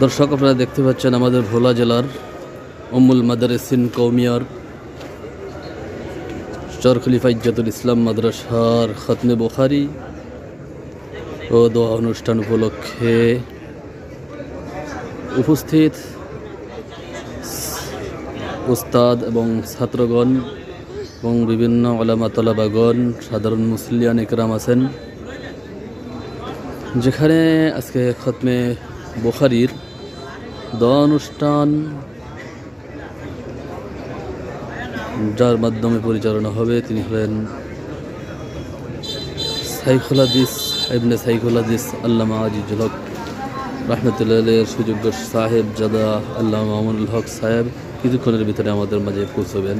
দর্শক, আপনারা দেখতে পাচ্ছেন আমাদের ভোলা জেলার উম্মুল মাদারিসিন কওমিয়ার চর খলিফা ইজ্জাতুল ইসলাম মাদ্রাসার খতমে বুখারী ও দোয়া অনুষ্ঠান উপলক্ষে উপস্থিত উস্তাদ এবং ছাত্রগণ এবং বিভিন্ন উলামা তালাবাগণ, সাধারণ মুসলিয়ান ইকরাম আছেন, যেখানে আজকে খতমে বুখারীর দোয়া অনুষ্ঠান যার মাধ্যমে পরিচালনা হবে তিনি হলেন শাইখুল হাদিস ইবনে শাইখুল হাদিস আল্লামা আজিজুল হক রাহমাতুল্লাহ আলাইহির সুযোগ্য সাহেব জাদা আল্লামা মামুনুল হক সাহেব কিছুক্ষণের ভিতরে আমাদের মাঝে পৌঁছবেন।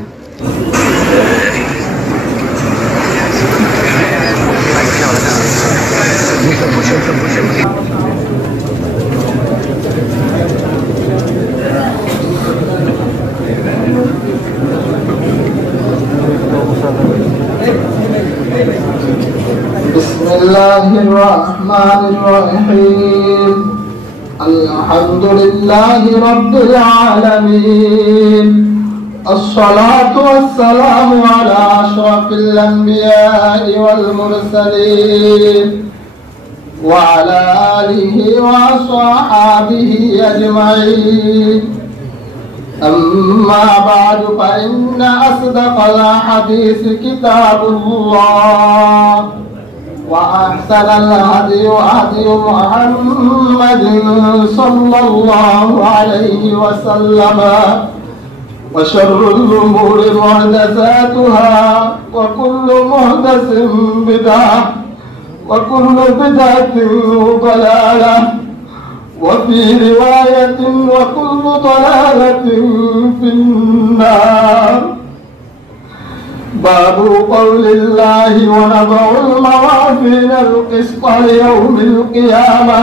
بسم الله الرحمن الرحيم الحمد لله رب العالمين الصلاة والسلام على أشرف الأنبياء والمرسلين وعلى آله وصحابه أجمعين أما بعد فإن أصدق الحديث كتاب الله وأحسن الهدي هدي محمد صلى الله عليه وسلم وشر الأمور محدثاتها وكل محدث بدعة وكل بدعة ضلالة وفي رواية وكل ضلالة في النار. باب قول الله ونضع الموازين القسط ليوم القيامة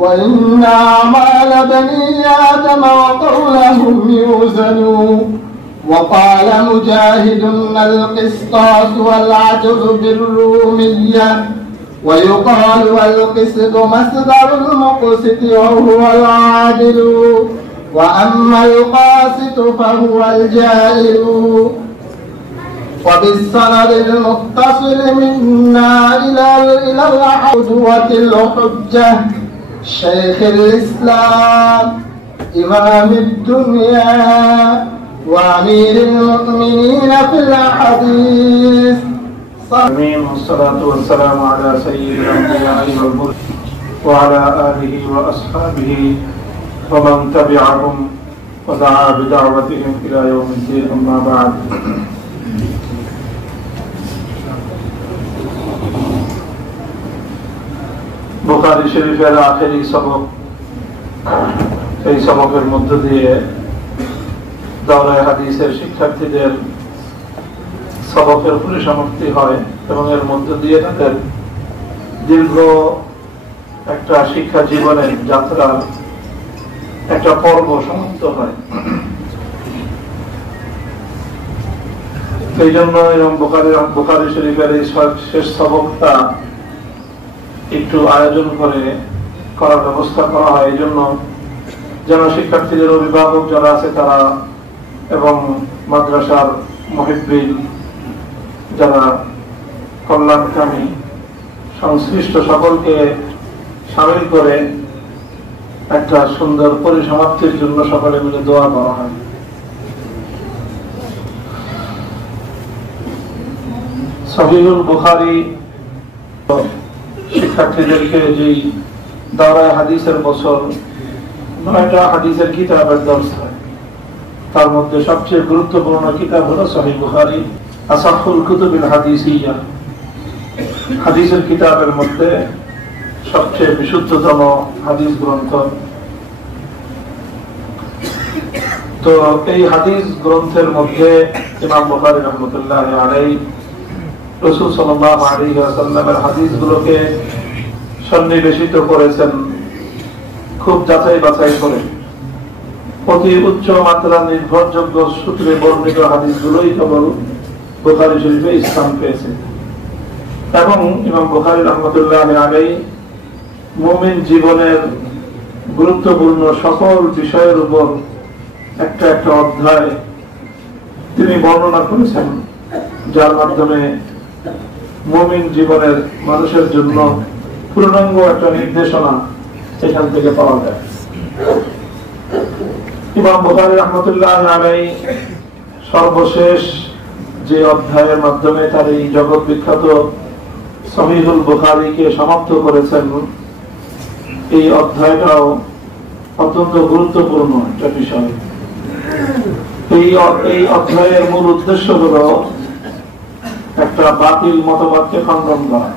وإن أعمال بني آدم وقولهم يوزنوا. وقال مجاهد القسطاس والعدل بالرومية ويقال القسط مصدر المقسط وهو العادل وأما القاسط فهو الجائر. وبالسند المتصل منا إلى القدوة الحجة شيخ الإسلام إمام الدنيا وأمير المؤمنين في الحديث. والصلاة والسلام على سيد الأنبياء والمرسلين وعلى آله وأصحابه ومن تبعهم ودعا بدعوتهم إلى يوم الدين. أما بعد. বুখারী শরীফের আখেরি সবক, এই সবকের মধ্য দিয়ে দাওরায়ে হাদিসের শিক্ষার্থীদের সবকের পরিসমাপ্তি হয় এবং এর মধ্য দিয়ে তাদের দীর্ঘ একটা শিক্ষা জীবনের যাত্রার একটা পর্ব সমাপ্ত হয়। সেই জন্য এবং বুখারী শরীফের এই শেষ সবকটা একটু আয়োজন করে করার ব্যবস্থা করা হয়, এই জন্য যেন শিক্ষার্থীদের অভিভাবক যারা আছে তারা এবং মাদ্রাসার মুহিব্বিন যারা কল্যাণকামী সংশ্লিষ্ট সকলকে সামিল করে একটা সুন্দর পরিসমাপ্তির জন্য সকলে মিলে দোয়া করা হয়। সহিহুল বুখারী শিক্ষার্থীদেরকে যেই দাওরায়ে হাদিসের বছর 9টা হাদিসের কিতাবের দর্স হয়, তার মধ্যে সবচেয়ে গুরুত্বপূর্ণ কিতাব হলো সহিহ বুখারী, আসাহুল কুতুবিল হাদিসিয়া। হাদিসের কিতাবের মধ্যে সবচেয়ে বিশুদ্ধতম হাদিস গ্রন্থ। তো এই হাদিস গ্রন্থের মধ্যে ইমাম বুখারী রাহমাতুল্লাহ আলাইহি রাসূল সাল্লাল্লাহু আলাইহি ওয়াসাল্লামের হাদিসগুলোকে সন্নিবেশিত করেছেন খুব যাচাই বাছাই করে। অতি উচ্চ মাত্রা নির্ভরযোগ্য সূত্রে বর্ণিত হাদিসগুলোই কেবল বুখারী শরীফে স্থান পেয়েছে। এবং ইমাম বুখারী রাহমাতুল্লাহ আলাইহি মুমিন জীবনের গুরুত্বপূর্ণ সকল বিষয়ের উপর একটা একটা অধ্যায় তিনি বর্ণনা করেছেন, যার মাধ্যমে মুমিন জীবনের মানুষের জন্য পূর্ণাঙ্গ একটা নির্দেশনা এখান থেকে পাওয়া যায়। ইমাম বুখারী রাহমাতুল্লাহ আলাইহি সর্বশেষ যে অধ্যায়ের মাধ্যমে তার এই জগৎ বিখ্যাত সহিহুল বুখারীকে সমাপ্ত করেছেন, এই অধ্যায়টাও অত্যন্ত গুরুত্বপূর্ণ একটা বিষয়। এই অধ্যায়ের মূল উদ্দেশ্য হলো একটা বাতিল মতবাদকে খণ্ডন করা।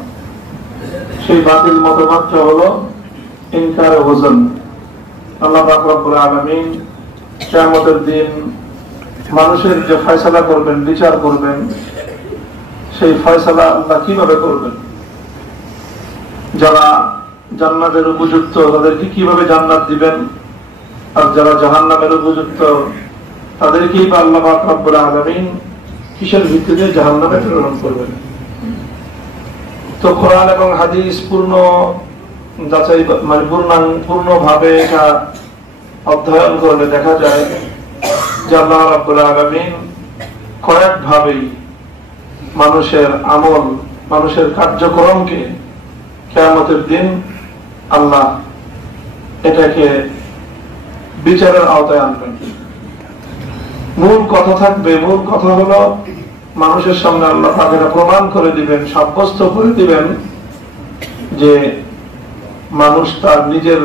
সেই বাতিল মতবাদটা হলো ইনকারে ওজন। আল্লাহ পাক রব্বুল আলামিন কিয়ামতের দিন মানুষের যে ফয়সালা করবেন, বিচার করবেন, সেই ফয়সালা আল্লাহ কিভাবে করবেন? যারা জান্নাতের উপযুক্ত তাদেরকে কিভাবে জান্নাত দিবেন, আর যারা জাহান্নামের উপযুক্ত তাদেরকেই বা আল্লাহ পাক রব্বুল আলামিন কিসের ভিত্তিতে জাহান্নামে প্রেরণ করবেন? তো কোরআন এবং হাদিস পূর্ণ যাচাই মানে পূর্ণভাবে এটা অধ্যয়ন করলে দেখা যায় যে আল্লাহ রাব্বুল আলামিন কয়েকভাবেই মানুষের আমল, মানুষের কার্যক্রমকে কিয়ামতের দিন আল্লাহ এটাকে বিচারের আওতায় আনবেন। মূল কথা থাকবে, মূল কথা হলো মানুষের সামনে আল্লাহ পাক এটা প্রমাণ করে দিবেন, সাব্যস্ত করে দিবেন যে মানুষ তার নিজের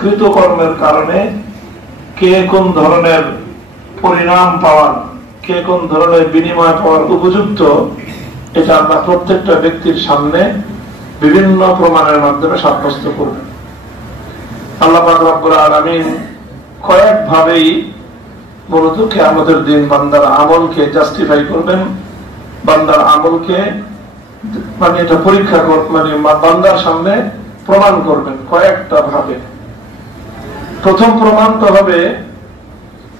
কৃতকর্মের কারণে কে কোন ধরনের পরিণাম পাওয়ার, কে কোন ধরনের বিনিময় পাওয়ার উপযুক্ত, এটা আল্লাহ প্রত্যেকটা ব্যক্তির সামনে বিভিন্ন প্রমাণের মাধ্যমে সাব্যস্ত করবেন। আল্লাহ পাক রব্বুল আলামিন কয়েকভাবেই মূলত কিয়ামতের দিন বান্দার আমলকে জাস্টিফাই করবেন, বান্দার আমলকে মানে এটা পরীক্ষা মানে বান্দার সামনে প্রমাণ করবেন কয়েকটা ভাবে। প্রথম প্রমাণটা হবে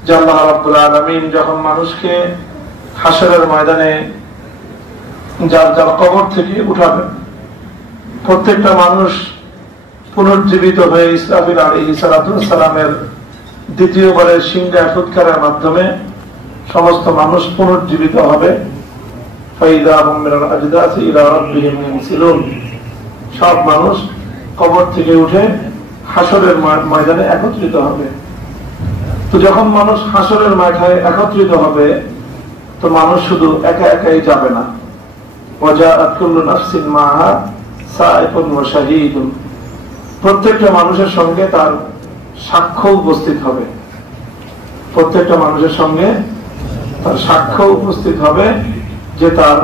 যে আল্লাহ রাব্বুল আলামিন যখন মানুষকে হাসরের ময়দানে যার যার কবর থেকে উঠাবেন, প্রত্যেকটা মানুষ পুনর্জীবিত হয়ে ইসরাফিল আলাইহিস সালামের দ্বিতীয়বারের সিংহায় ফুৎকারের মাধ্যমে সমস্ত মানুষ পুনর্জীবিত হবে। ফাইদা হুম মিনাল আজদাসি ইলা রাব্বিহিম ইয়ানসিলুন, সব মানুষ কবর থেকে উঠে হাসরের ময়দানে একত্রিত হবে। তো যখন মানুষ হাসরের মাঠে একত্রিত হবে, তো মানুষ শুধু একা একাই যাবে না। ওয়াজাআত কুল্লু নাফসিন মাআহা সাইকুন ওয়া শাহীদুন, প্রত্যেকটা মানুষের সঙ্গে তার সাক্ষ্য উপস্থিত হবে। প্রত্যেকটা মানুষের সঙ্গে তার সাক্ষ্য উপস্থিত হবে, যে তার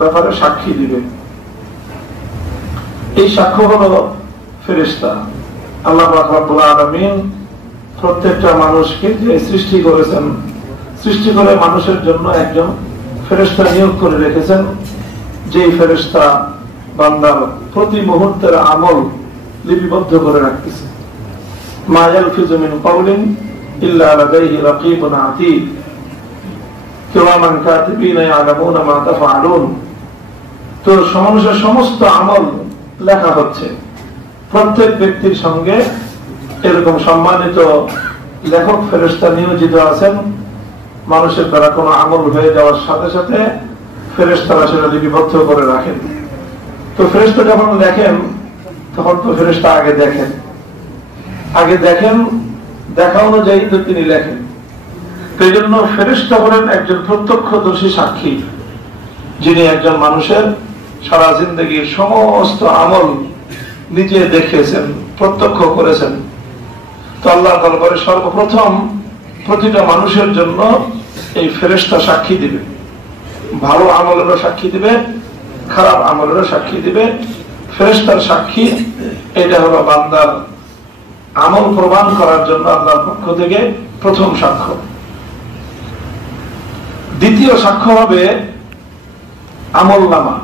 ব্যাপারে সাক্ষী দিবে। এই সাক্ষ্য হলো ফেরেশতা। আল্লাহ পাক রব্বুল আলামিন প্রত্যেকটা মানুষকে যে সৃষ্টি করেছেন, সৃষ্টি করে মানুষের জন্য একজন ফেরেশতা নিয়োগ করে রেখেছেন, যেই ফেরেশতা বান্দার প্রতি মুহূর্তের আমল লিপিবদ্ধ করে রাখতেছে। মা ইয়ালফিযু মিন কাওলিন ইল্লা লাদাইহি রাকীবুন আতীদ কিরামান কাতিবিনা ইয়ালামুনা মা তাফআলুন। তো মানুষের সমস্ত আমল লেখা হচ্ছে। প্রত্যেক ব্যক্তির সঙ্গে এরকম সম্মানিত লেখক ফেরেশতা নিয়োজিত আছেন। মানুষের দ্বারা কোনো আমল হয়ে যাওয়ার সাথে সাথে ফেরেশতারা সেটা লিপিবদ্ধ করে রাখেন। তো ফেরেশতা যখন লেখেন, তখন তো ফেরেশতা আগে দেখেন, দেখা অনুযায়ী তো তিনি লেখেন। সেই জন্য ফেরেশতা হলেন একজন প্রত্যক্ষদর্শী সাক্ষী, যিনি একজন মানুষের সারা জিন্দেগির সমস্ত আমল নিজে দেখেছেন, প্রত্যক্ষ করেছেন। তো আল্লাহ দরবারে সর্বপ্রথম প্রতিটা মানুষের জন্য এই ফেরেশতা সাক্ষী দিবে। ভালো আমলেরও সাক্ষী দিবে, খারাপ আমলেরও সাক্ষী দিবে। ফেরেশতার সাক্ষী এটা হলো বান্দার আমল প্রমাণ করার জন্য আল্লাহর পক্ষ থেকে প্রথম সাক্ষ্য। দ্বিতীয় সাক্ষ্য হবে আমলনামা।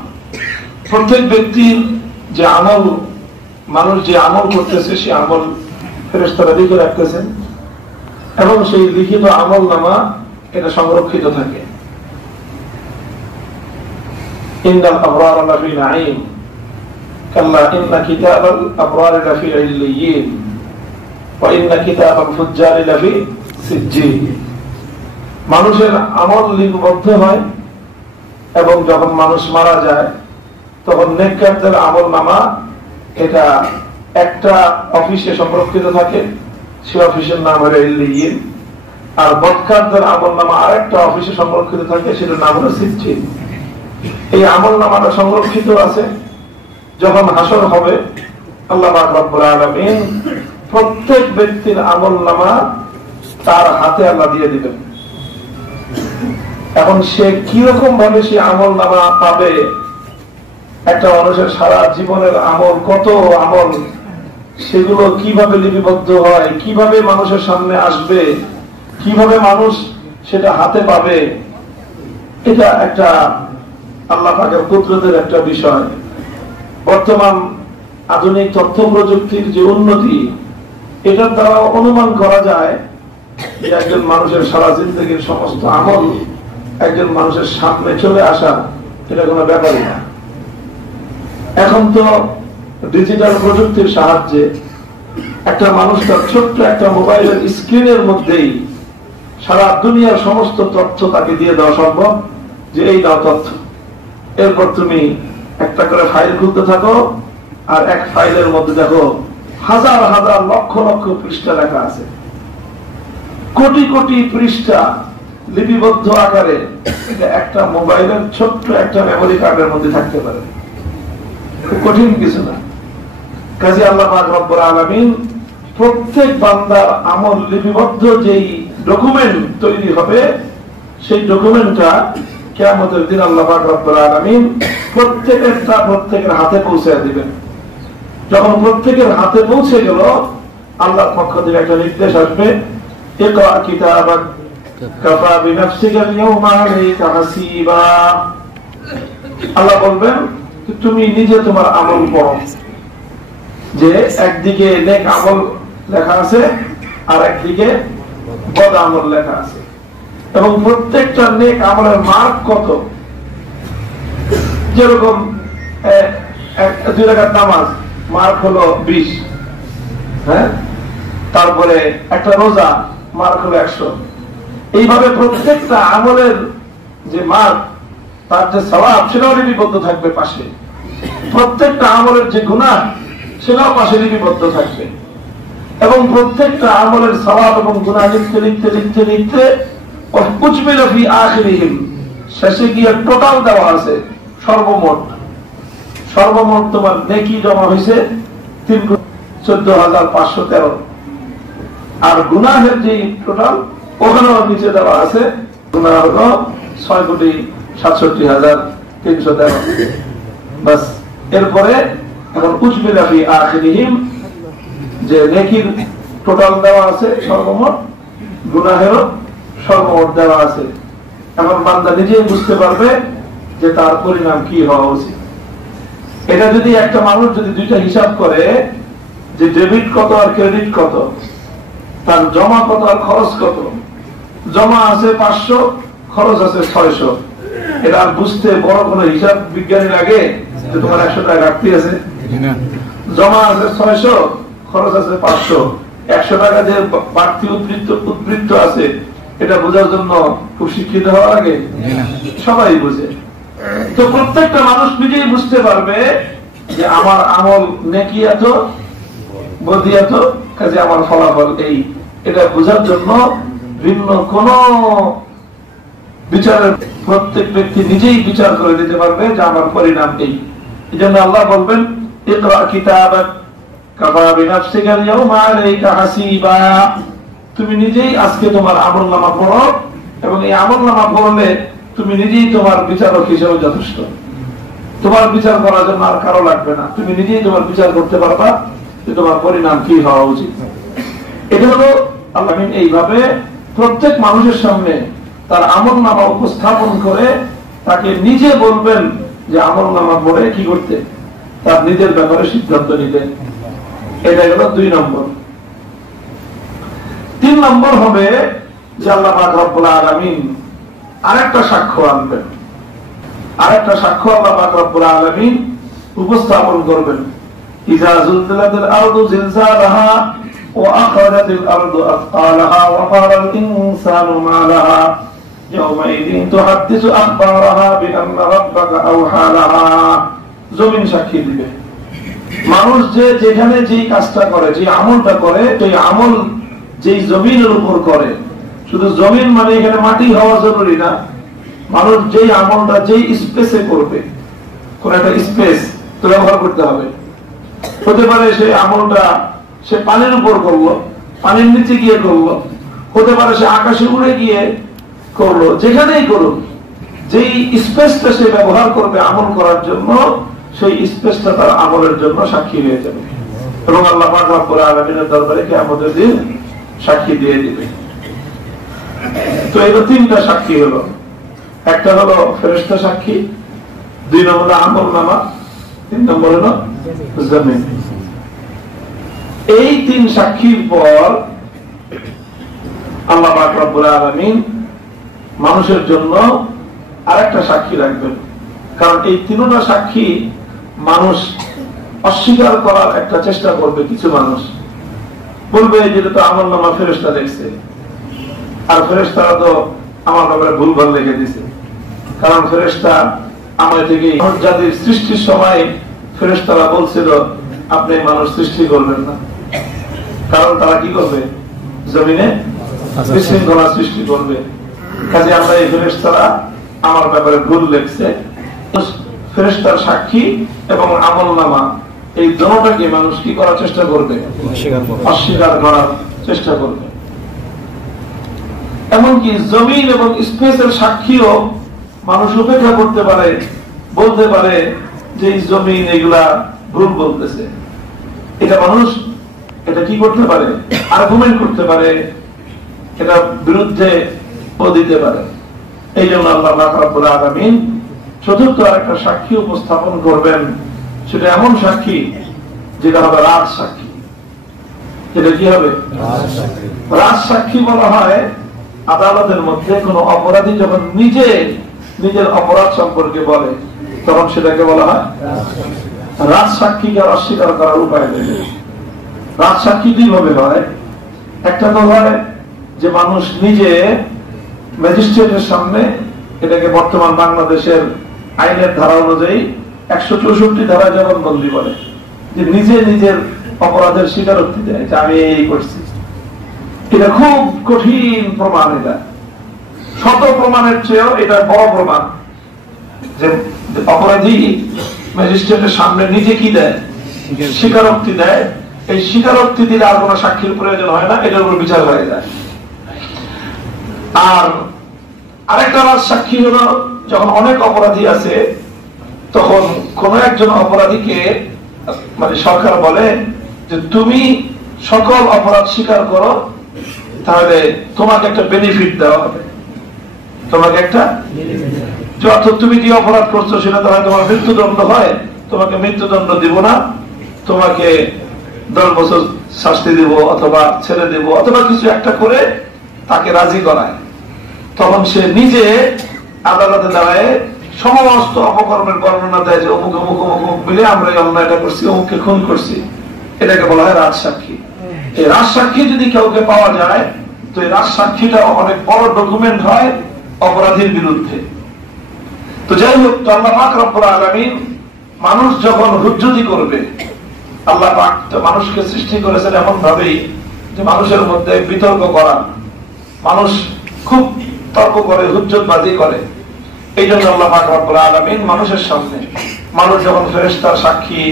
প্রত্যেক ব্যক্তির যে আমল, মানুষ যে আমল করতেছে, সে আমল ফেরেশতারা লিখে রাখতেছেন, এবং সেই লিখিত আমলনামা এটা সংরক্ষিত থাকে। ইন্নাল আবরারা লাফি নাঈম কাল্লা ইন্না কিতাবাল আবরারি লাফি ইল্লিয়িন। ওয়া ইন্না কিতাবাল ফুজ্জারি লাফি সিজ্জিন। মানুষের আমল লিপিবদ্ধ হয় এবং যখন মানুষ মারা যায় তখন নেককারদের আমলনামা এটা একটা অফিসে সংরক্ষিত থাকে, সে অফিসের নাম হলো ইল্লিয়িন। আর বদকারদের আমলনামা আরেকটা অফিসে সংরক্ষিত থাকে, সেটার নাম হলো সিজ্জিন। এই আমলনামাটা সংরক্ষিত আছে। যখন হাসর হবে আল্লাহ পাক রব্বুল আলামিন প্রত্যেক ব্যক্তির আমলনামা তার হাতে আল্লাহ দিয়ে দিবেন। এখন সে কিরকম ভাবে সে আমলনামা পাবে, একটা মানুষের সারা জীবনের আমল, কত আমল, সেগুলো কিভাবে লিপিবদ্ধ হয়, কিভাবে মানুষের সামনে আসবে, কিভাবে মানুষ সেটা হাতে পাবে, এটা একটা আল্লাহ পাকের কুদরতের একটা বিষয়। বর্তমান আধুনিক তথ্য প্রযুক্তির যে উন্নতি, এটার দ্বারা অনুমান করা যায় যে একজন মানুষের সারা জিন্দগির সমস্ত আমল একজন মানুষের সামনে চলে আসা এটা কোনো ব্যাপারই না। এখন তো ডিজিটাল প্রযুক্তির সাহায্যে একটা মানুষ তার ছোট্ট একটা মোবাইলের স্ক্রিনের মধ্যেই সারা দুনিয়ার সমস্ত তথ্য তাকে দিয়ে দেওয়া সম্ভব, যে এই দাও তথ্য। এরপর তুমি একটা করে ফাইল খুলতে থাকো, আর এক ফাইলের মধ্যে দেখো হাজার হাজার লক্ষ লক্ষ পৃষ্ঠা লেখা আছে, কোটি কোটি পৃষ্ঠা লিপিবদ্ধ আকারে। এটা একটা মোবাইলের ছোট্ট একটা মেমোরি কার্ডের মধ্যে থাকতে পারে, খুব কঠিন কিছু না। কাজে আল্লাহ পাক রব্বুল আলামিন প্রত্যেক বান্দার আমল লিপিবদ্ধ যেই ডকুমেন্ট তৈরি হবে, সেই ডকুমেন্টটা কিয়ামতের দিন আল্লাহ পাক রব্বুল আলামিন প্রত্যেকের হাতে পৌঁছে দিবেন। যখন প্রত্যেকের হাতে পৌঁছে গেল, আল্লাহর পক্ষ থেকে একটা নির্দেশ আসবে, ইকরা কিতাবাক কাফা বিনাফসিকা আল-ইয়াওমা আলাইকা হাসিবা। আল্লাহ বলবেন তুমি নিজে তোমার আমল পড়ো, যে একদিকে নেক আমল লেখা আছে আর একদিকে বদ আমল লেখা আছে, এবং প্রত্যেকটা নেক আমলের মার্ক কত। যেরকম 2 রাকাত নামাজ মার্ক হলো 20, হ্যাঁ, তারপরে একটা রোজা মার্ক হলো 100। এইভাবে প্রত্যেকটা আমলের যে মার্ক, তার যে সওয়াব সেটাও লিপিবদ্ধ থাকবে পাশে, প্রত্যেকটা আমলের যে গুনাহ সেটাও পাশে লিপিবদ্ধ থাকবে, এবং প্রত্যেকটা আমলের সওয়াব এবং গুনাহ লিখতে লিখতে লিখতে লিখতে উজমিলা ফি আখিরিহিম, শেষে গিয়ে টোটাল দেওয়া আছে সর্বমোট তোমার নেকি জমা হয়েছে 14,513, আর গুনাহের যে টোটাল ওখানেও নিচে দেওয়া আছে, গুনাহ হলো 6,67,313। বাস, এরপরে এখন উজমিলা ফি আখিরিহিম, যে নেকির টোটাল দেওয়া আছে সর্বমোট, গুনাহেরও সর্বমোট দেওয়া আছে। এখন বান্দা নিজেই বুঝতে পারবে যে তার পরিণাম কি হওয়া উচিত। এটা যদি একটা মানুষ যদি দুইটা হিসাব করে, যে ডেবিট কত আর ক্রেডিট কত, তার জমা কত আর খরচ কত, জমা আছে 500, খরচ আছে 600, এটা বুঝতে বড় কোনো হিসাব বিজ্ঞানী লাগে যে তোমার 100 টাকা ঘাটতি আছে? জমা আছে 600, খরচ আছে 500, 100 টাকা যে বাড়তি উদ্বৃত্ত আছে, এটা বোঝার জন্য খুব শিক্ষিত হওয়া লাগে? সবাই বুঝে। তো প্রত্যেকটা মানুষ নিজেই বুঝতে পারবে যে আমার আমল নেকি এত, বদি এত, কাজে আমার ফলাফল এই। এটা বোঝার জন্য ভিন্ন কোন বিচারের, প্রত্যেক ব্যক্তি নিজেই বিচার করে দিতে পারবে যে আমার পরিণাম এই। এই জন্য আল্লাহ বলবেন ইকরা কিতাবাক কাফা বিনাফসিকা আল-ইয়াওমা আলাইকা হাসিবা। তুমি নিজেই আজকে তোমার আমলনামা পড়ো, এবং এই আমলনামা পড়লে তুমি নিজেই তোমার বিচারক হিসেবে যথেষ্ট। তোমার বিচার করার জন্য আর কারো লাগবে না, তুমি নিজেই তোমার বিচার করতে পারবা যে তোমার পরিণাম কি হওয়া উচিত। এটা হলো আল্লাহ এইভাবে প্রত্যেক মানুষের সামনে তার আমলনামা উপস্থাপন করে তাকে নিজে বলবেন যে আমলনামা পড়ে কি করতে, তার নিজের ব্যাপারে সিদ্ধান্ত নিতে। এটা হলো 2 নম্বর। 3 নম্বর হবে যে আল্লাহ পাক রব্বুল আলামিন আরেকটা সাক্ষ্য আনবেন, আরেকটা সাক্ষ্য আল্লাহ পাক রব্বুল আলামিন উপস্থাপন করবেন। ইযা যুলজিলাতিল আরদু জিলজালাহা وأخرجت الأرض أثقالها وقال الإنسان ما لها يومئذ تحدث أخبارها بأن ربك أوحى لها জমিন সাক্ষী দিবে মানুষ যে যেখানে যে কাজটা করে যে আমলটা করে সেই আমল যেই জমিনের উপর করে শুধু জমিন মানে এখানে মাটি হওয়া জরুরি না মানুষ যেই আমলটা যেই স্পেসে করবে কোন একটা স্পেস তো ব্যবহার করতে হবে হতে পারে সেই আমলটা সে পানির উপর করলো পানির নিচে গিয়ে করলো হতে পারে সে আকাশে উড়ে গিয়ে করলো যেখানেই করুক যেই স্পেসটা সে ব্যবহার করবে আমল করার জন্য সেই স্পেসটা তার আমলের জন্য সাক্ষী হয়ে যাবে এবং আল্লাহ পাক রব্বুল আলামিনের দরবারে কিয়ামতের দিন সাক্ষী দিয়ে দিবে তো এই তিনটা সাক্ষী হলো একটা হলো ফেরেশতা সাক্ষী দুই নম্বর আমলনামা তিন নম্বর হলো জমিন এই তিন সাক্ষীর পর আল্লাহ পাক রব্বুল আলামিন মানুষের জন্য আরেকটা সাক্ষী রাখবেন কারণ এই তিনটা সাক্ষী মানুষ অস্বীকার করার একটা চেষ্টা করবে কিছু মানুষ বলবে যেটা তো আমলনামা ফেরেশতা দেখছে আর ফেরেশতারা তো আমার ব্যাপারে ভুলভাল লিখে দিছে কারণ ফেরেশতা আমার থেকে জাতির সৃষ্টির সময় ফেরেশতারা বলছিল আপনি মানুষ সৃষ্টি করবেন না কারণ তারা কি করবে জমিনে বিশৃঙ্খলা সৃষ্টি করবে কাজে আমরা এই ফেরেশতারা আমার ব্যাপারে ভুল লিখছে ফেরেশতার সাক্ষী এবং আমলনামা এই দুটোটাকে মানুষ কি করার চেষ্টা করবে অস্বীকার করার চেষ্টা করবে এমনকি জমিন এবং স্পেসের সাক্ষীও মানুষ উপেক্ষা করতে পারে বলতে পারে যে জমিন এগুলা ভুল বলতেছে এটা মানুষ এটা কি করতে পারে আর্গুমেন্ট করতে পারে এটা বিরুদ্ধে দিতে পারে এই জন্য আল্লাহ পাক রব্বুল আলামিন চতুর্থ আরেকটা সাক্ষী উপস্থাপন করবেন সেটা এমন সাক্ষী যেটা হবে রাজ সাক্ষী যেটা কি হবে রাজ সাক্ষী বলা হয় আদালতের মধ্যে কোন অপরাধী যখন নিজের অপরাধ সম্পর্কে বলে তখন সেটাকে বলা হয় রাজ সাক্ষীকে অস্বীকার করার উপায় নেই রাজ সাক্ষী দুইভাবে হয় একটা তো হয় যে মানুষ নিজে ম্যাজিস্ট্রেটের সামনে এটাকে বর্তমান বাংলাদেশের আইনের ধারা অনুযায়ী 164 ধারায় জবানবন্দি বলে যে নিজে নিজের অপরাধের স্বীকারোক্তি দেয় যে আমি এই করছি এটা খুব কঠিন প্রমাণ এটা শত প্রমাণের চেয়েও এটা বড় প্রমাণ যে অপরাধী ম্যাজিস্ট্রেটের সামনে নিজে কি দেয় স্বীকারোক্তি দেয় এই স্বীকারোক্তি দিলে আর কোনো সাক্ষীর প্রয়োজন হয় না এটার উপর বিচার হয়ে যায় আর আরেকটা রাজ সাক্ষী হলো যখন অনেক অপরাধী আছে তখন কোন একজন অপরাধীকে মানে সরকার বলে যে তুমি সকল অপরাধ স্বীকার করো তাহলে তোমাকে একটা বেনিফিট দেওয়া হবে তোমাকে একটা যত তুমি কি অপরাধ করছো সেটা তাহলে তোমার মৃত্যুদণ্ড হয় তোমাকে মৃত্যুদণ্ড দিব না তোমাকে 10 বছর শাস্তি দিব অথবা ছেড়ে দেব অথবা কিছু একটা করে তাকে রাজি করায় তখন সে নিজে আদালতে দাঁড়ায় সমস্ত অপকর্মের বর্ণনা দেয় যে অমুক অমুক অমুক মিলে আমরা এই অন্যায়টা করছি অমুককে খুন করছি এটাকে বলা হয় রাজ সাক্ষী এই রাজ সাক্ষী যদি কাউকে পাওয়া যায় তো এই রাজ সাক্ষীটা অনেক বড় ডকুমেন্ট হয় অপরাধীর বিরুদ্ধে তো যাই হোক তো আল্লাহ পাক রব্বুল আলামিন মানুষ যখন হুজ্জতি করবে আল্লাহ পাক তো মানুষকে সৃষ্টি করেছেন এমন ভাবেই যে মানুষের মধ্যে বিতর্ক করা মানুষ খুব তর্ক করে হুজ্জতবাজি করে এই জন্য আল্লাহ পাক রব্বুল আলামিন মানুষের সামনে মানুষ যখন ফেরেশতার সাক্ষী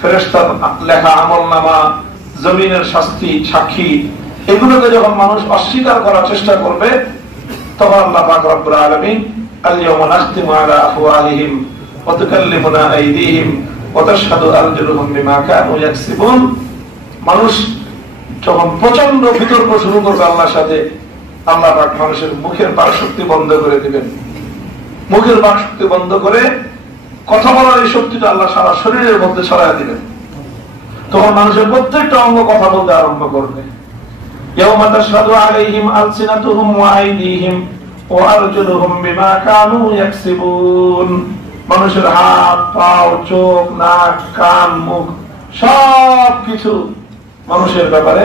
ফেরেশতার লেখা আমলনামা জমিনের শাস্তি সাক্ষী এগুলোকে যখন মানুষ অস্বীকার করার চেষ্টা করবে তখন আল্লাহ পাক রব্বুল আলামিন আল-ইয়াওমা নাখতিমু আলা আফওয়াহিহিম ওয়া তুকাল্লিমুনা আইদিহিম ওয়া তাশহাদু আরজুলুহুম বিমা কানু ইয়াকসিবুন মানুষ যখন প্রচন্ড বিতর্ক শুরু করবে আল্লাহর সাথে আল্লাহ পাক মানুষের মুখের বাকশক্তি বন্ধ করে দিবেন মুখের বাকশক্তি বন্ধ করে কথা বলার এই শক্তিটা আল্লাহ সারা শরীরের মধ্যে ছড়ায় দিবেন তখন মানুষের প্রত্যেকটা অঙ্গ কথা বলতে আরম্ভ করবে ইয়াওমা তাশহাদু আলাইহিম আলসিনাতুহুম ওয়া আইদিহিম ওয়া আরজুলুহুম বিমা কানু ইয়াকসিবুন মানুষের হাত পা চোখ নাক কান মুখ সব কিছু মানুষের ব্যাপারে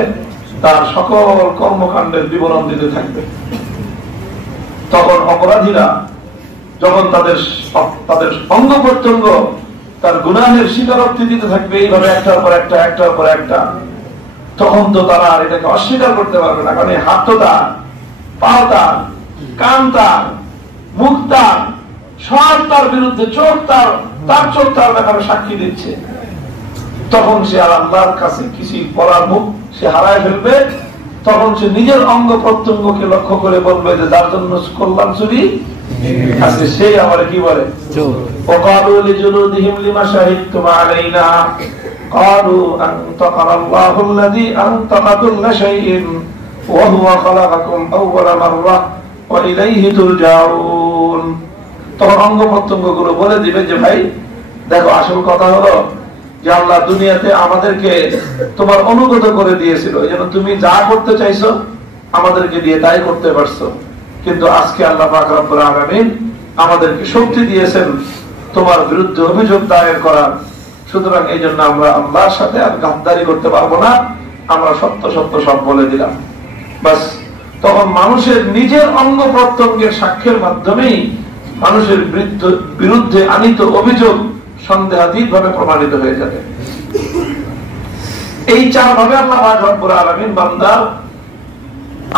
তার সকল কর্মকাণ্ডের বিবরণ দিতে থাকবে। তখন অপরাধীরা যখন তাদের অঙ্গ প্রত্যঙ্গ তার গুনাহের স্বীকারোক্তি দিতে থাকবে এইভাবে একটার পর একটা, তখন তো তারা আর এটাকে অস্বীকার করতে পারবে না। কারণ এই হাত তো তার, পাও তার, কান তার, মুখ তার, সব তার বিরুদ্ধে, চোখ তার চোখ তার ব্যাপারে সাক্ষী দিচ্ছে। তখন সে আর আল্লাহর কাছে কিছু বলার মুখ সে হারায় ফেলবে। তখন সে নিজের অঙ্গ প্রত্যঙ্গকে লক্ষ্য করে বলবে যে যার জন্য করলাম চুরি আছে সেই আমার কি বলে। وقالوا لجلودهم لما شهدتم علينا قالوا أنطقنا الله الذي أنطق كل شيء وهو خلقكم أول مرة وإليه ترجعون। তখন অঙ্গ প্রত্যঙ্গ গুলো বলে দিবে যে ভাই দেখো, আসল কথা হলো যে আল্লাহ দুনিয়াতে আমাদেরকে তোমার অনুগত করে দিয়েছিল, এই জন্য তুমি যা করতে চাইছো আমাদেরকে দিয়ে তাই করতে পারছো। কিন্তু আজকে আল্লাহ পাক রব্বুল আলামিন আমাদেরকে শক্তি দিয়েছেন তোমার বিরুদ্ধে অভিযোগ দায়ের করার। সুতরাং এই জন্য আমরা আল্লাহর সাথে আর গাদ্দারি করতে পারবো না, আমরা সত্য সত্য সব বলে দিলাম। বাস তখন মানুষের নিজের অঙ্গ প্রত্যঙ্গের সাক্ষ্যের মাধ্যমেই মানুষের বিরুদ্ধে আনিত অভিযোগ সন্দেহাতীত ভাবে প্রমাণিত হয়ে যাবে। এই চার ভাবে আল্লাহ পাক রব্বুল আলামিন বান্দার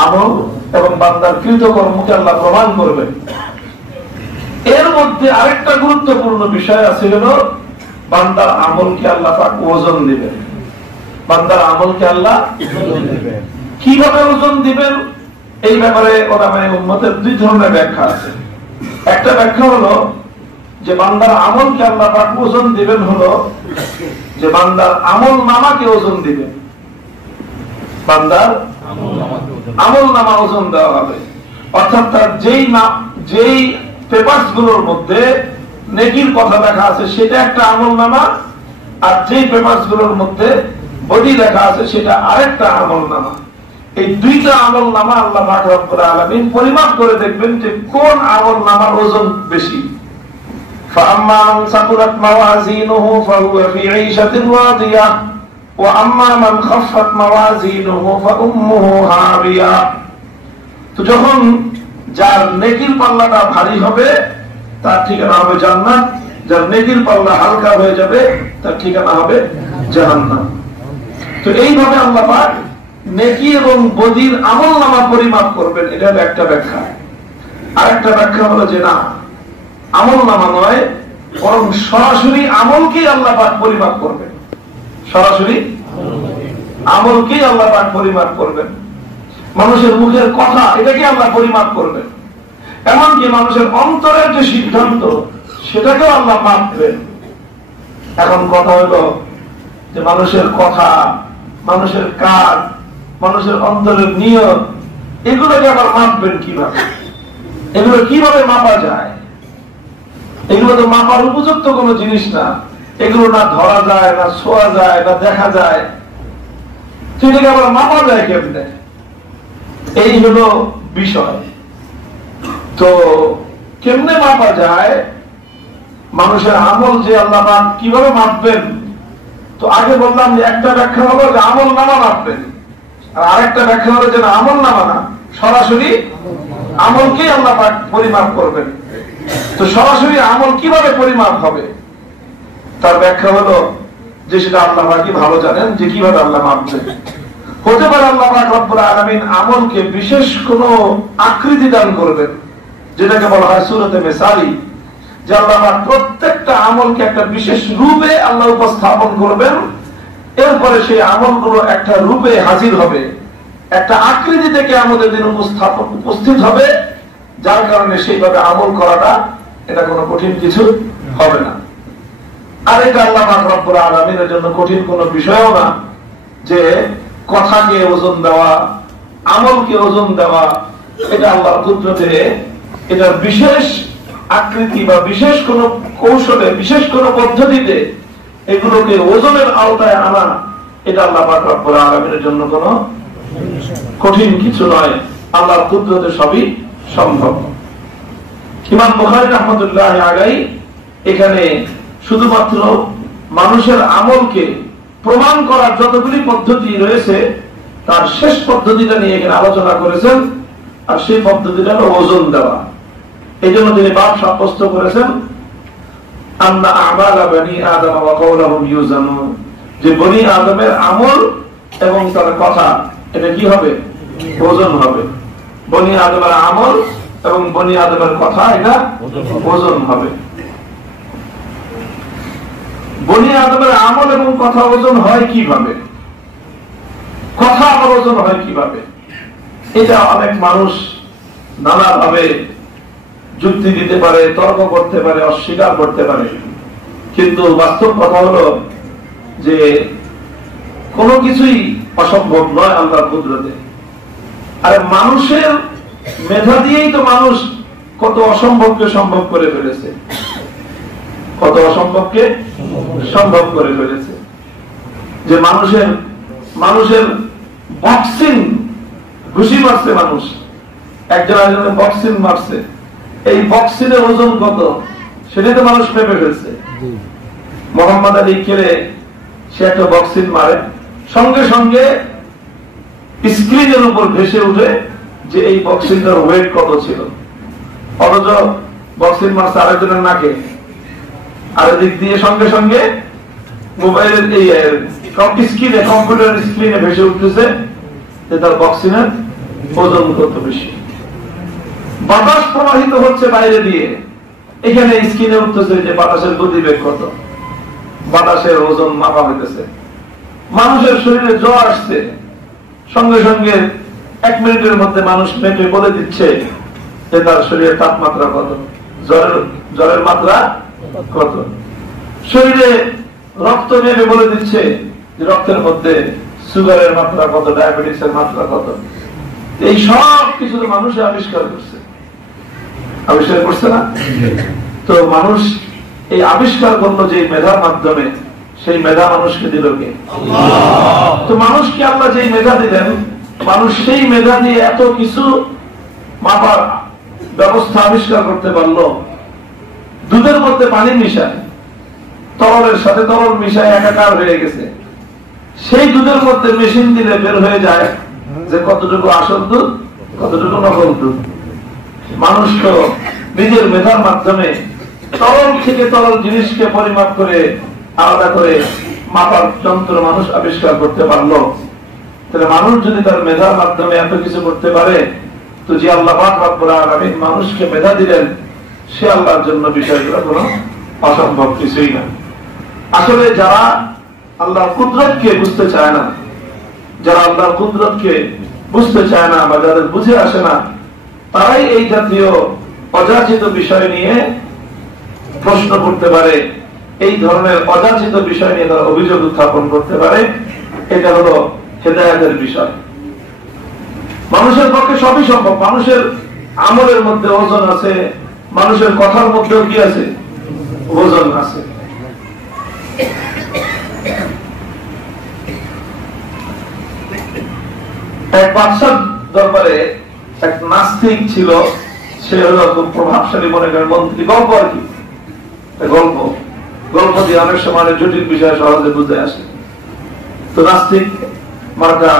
আমল এবং বান্দার কৃতকর্মকে আল্লাহ প্রমাণ করবেন। এর মধ্যে আরেকটা গুরুত্বপূর্ণ বিষয় আছে, হলো বান্দার আমলকে আল্লাহ পাক ওজন দিবেন। বান্দার আমলকে আল্লাহ কিভাবে ওজন দিবেন এই ব্যাপারে ওলামায়ে উম্মতের দুই ধরনের ব্যাখ্যা আছে। একটা ব্যাখ্যা হলো যে বান্দার আমলকে আল্লাহ পাক ওজন দিবেন হলো যে বান্দার আমল নামাকে ওজন দিবেন। বান্দার আমল নামা ওজন দেওয়া হবে, অর্থাৎ তার যেই পেপারস গুলোর মধ্যে নেকির কথা লেখা আছে সেটা একটা আমল নামা, আর যেই পেপারস গুলোর মধ্যে বডি লেখা আছে সেটা আরেকটা আমল নামা। এই দুইটা আমল নামা আল্লাহ পাক রব্বুল আলামিন পরিমাপ করে দেখবেন যে কোন আমল নামার ওজন বেশি। فأما من ثقلت موازينه فهو في عيشة راضية وأما من خفت موازينه فأمه هاوية। তো যখন যার নেকির পাল্লাটা ভারী হবে তার ঠিকানা হবে জান্নাত, যার নেকির পাল্লা হালকা হয়ে যাবে তার ঠিকানা হবে জাহান্নাম। তো এইভাবে আল্লাহ পাক নেকি এবং বদির আমলনামা পরিমাপ করবেন, এটা হলো একটা ব্যাখ্যা। আরেকটা ব্যাখ্যা হলো যে না, আমলনামা নয়, বরং সরাসরি আমলকেই আল্লাহ পাক পরিমাপ করবেন। সরাসরি আমলকেই আল্লাহ পাক পরিমাপ করবেন। মানুষের মুখের কথা এটাকে আল্লাহ পরিমাপ করবেন, এমনকি মানুষের অন্তরের যে সিদ্ধান্ত সেটাকেও আল্লাহ মাপবেন। এখন কথা হলো যে মানুষের কথা, মানুষের কাজ, মানুষের অন্তরের নিয়ত, এগুলোকে আবার মাপবেন কিভাবে? এগুলো কিভাবে মাপা যায়? এগুলো তো মাপার উপযুক্ত কোনো জিনিস না, এগুলো না ধরা যায়, না ছোঁয়া যায়, না দেখা যায়। সেটাকে আবার মাপা যায় কেমনে? এই হলো বিষয়। তো কেমনে মাপা যায়? মানুষের আমল যে আল্লাহ পাক কিভাবে মাপবেন? তো আগে বললাম যে একটা ব্যাখ্যা হলো যে আমল নামা মাপবেন, আর আরেকটা ব্যাখ্যা হলো যে আমল নামা না, সরাসরি আমলকেই আল্লাহ পাক পরিমাপ করবেন। তো সরাসরি আমল কিভাবে পরিমাপ হবে তার ব্যাখ্যা হলো যে সেটা আল্লাহ পাকই ভালো জানেন যে কিভাবে আল্লাহ মাপবেন। হতে পারে আল্লাহ পাক রব্বুল আলামিন আমলকে বিশেষ কোন আকৃতি দান করবেন, যেটাকে বলা হয় সূরাতে মিসালি, যে আল্লাহ পাক প্রত্যেকটা আমলকে একটা বিশেষ রূপে আল্লাহ উপস্থাপন করবেন। এরপরে সেই আমলগুলো একটা রূপে হাজির হবে, একটা আকৃতি থেকে আমাদের দিন উপস্থিত হবে, যার কারণে সেইভাবে আমল করাটা এটা কোনো কঠিন কিছু হবে না। আর এটা আল্লাহ পাক রব্বুল আলামিনের জন্য কঠিন কোনো বিষয়ও না যে কথাকে ওজন দেওয়া, আমলকে ওজন দেওয়া। এটা আল্লাহর কুদরতে, এটা বিশেষ আকৃতি বা বিশেষ কোন কৌশলে, বিশেষ কোন পদ্ধতিতে এগুলোকে ওজনের আওতায় আনা, এটা আল্লাহ পাক রব্বুল আলামিনের জন্য কোনো কঠিন কিছু নয়। আল্লাহর কুদরতে সবই সম্ভব। ইমাম বুখারী রাহমাতুল্লাহ আলাইহি এখানে শুধুমাত্র মানুষের আমলকে প্রমাণ করার যতগুলি পদ্ধতি রয়েছে তার শেষ পদ্ধতিটা নিয়ে এখানে আলোচনা করেছেন, আর সেই পদ্ধতিটা হলো ওজন দেওয়া। এই জন্য তিনি বাপ সাব্যস্ত করেছেন আন্না আমালা বনি আদম ওয়া কওলুহুম ইউজানু, যে বনি আদমের আমল এবং তার কথা এটা কি হবে? ওজন হবে। বনি আদমের আমল এবং বনি আদমের কথা এটা ওজন হবে। বনি আদমের আমল এবং কথা ওজন হয় কিভাবে? কথা আবার ওজন হয় কিভাবে? এটা অনেক মানুষ নানাভাবে যুক্তি দিতে পারে, তর্ক করতে পারে, অস্বীকার করতে পারে, কিন্তু বাস্তব কথা হলো যে কোনো কিছুই অসম্ভব নয় আল্লাহর কুদরতে। আরে মানুষের মেধা দিয়েই তো মানুষ কত অসম্ভবকে সম্ভব করে ফেলেছে, কত অসম্ভবকে সম্ভব করে ফেলেছে। যে মানুষের বক্সিং, ঘুষি মারছে মানুষ, একজন আরেকজনের বক্সিং মারছে, এই বক্সিং এর ওজন কত সেটাই তো মানুষ মেপে ফেলছে। মোহাম্মদ আলী খেলে সে একটা বক্সিং মারে, সঙ্গে সঙ্গে স্ক্রিনের উপর ভেসে উঠে যে এই বক্সিংটার ওয়েট কত ছিল, অথচ বক্সিং মারছে আরেকজনের নাকে, আর দিক দিয়ে সঙ্গে সঙ্গে মোবাইলের এই স্ক্রিনে, কম্পিউটার স্ক্রিনে ভেসে উঠতেছে যে তার বক্সিং এর ওজন কত বেশি। বাতাস প্রবাহিত হচ্ছে বাইরে দিয়ে, এখানে স্ক্রিনে উঠতেছে যে বাতাসের গতিবেগ কত, বাতাসের ওজন মাপা হইতেছে। মানুষের শরীরে জ্বর আসছে, সঙ্গে সঙ্গে 1 মিনিটের মধ্যে মানুষ মেপে বলে দিচ্ছে যে তার শরীরের তাপমাত্রা কত, জ্বরের মাত্রা কত। শরীরে রক্ত মেপে বলে দিচ্ছে যে রক্তের মধ্যে সুগারের মাত্রা কত, ডায়াবেটিসের মাত্রা কত। এই সব কিছু তো মানুষে আবিষ্কার করছে না? তো মানুষ এই আবিষ্কার করলো যে মেধার মাধ্যমে, সেই মেধা মানুষকে দিল কে? তো মানুষকে আল্লাহ যেই মেধা দিলেন, মানুষ সেই মেধা দিয়ে এত কিছু মাপার ব্যবস্থা আবিষ্কার করতে পারলো। দুধের মধ্যে পানি মিশায়, তরলের সাথে তরল মিশায় একাকার হয়ে গেছে, সেই দুধের মধ্যে মেশিন দিলে বের হয়ে যায় যে কতটুকু আসল দুধ, কতটুকু নকল দুধ। মানুষ তো নিজের মেধার মাধ্যমে তরল থেকে তরল জিনিসকে পরিমাপ করে আলাদা করে মাপার যন্ত্র মানুষ আবিষ্কার করতে পারলো। তাহলে মানুষ যদি তার মেধার মাধ্যমে এত কিছু করতে পারে, তো যে আল্লাহ পাক রব্বুল আলামিন মানুষকে মেধা দিলেন, সে আল্লাহর জন্য বিষয়গুলো কোনো অসম্ভব কিছুই না। আসলে যারা আল্লাহর কুদরতকে বুঝতে চায় না, যারা আল্লাহর কুদরতকে বুঝতে চায় না বা যাদের বুঝে আসে না, তারাই এই জাতীয় অযাচিত বিষয় নিয়ে প্রশ্ন করতে পারে, এই ধরনের অযাচিত বিষয় নিয়ে তারা অভিযোগ উত্থাপন করতে পারে। এটা হলো হেদায়েতের বিষয়। মানুষের পক্ষে সবই সম্ভব। মানুষের আমলের মধ্যে ওজন আছে, মানুষের কথার মধ্যেও কি আছে? ওজন আছে। এক বাদশার দরবারে এক নাস্তিক ছিল, সে হলো খুব প্রভাবশালী মনে করেন মন্ত্রী। গল্প আর কি, গল্প দিয়ে অনেক সময় জটিল বিষয় সহজে বুঝে আসে। তো নাস্তিক মার্কা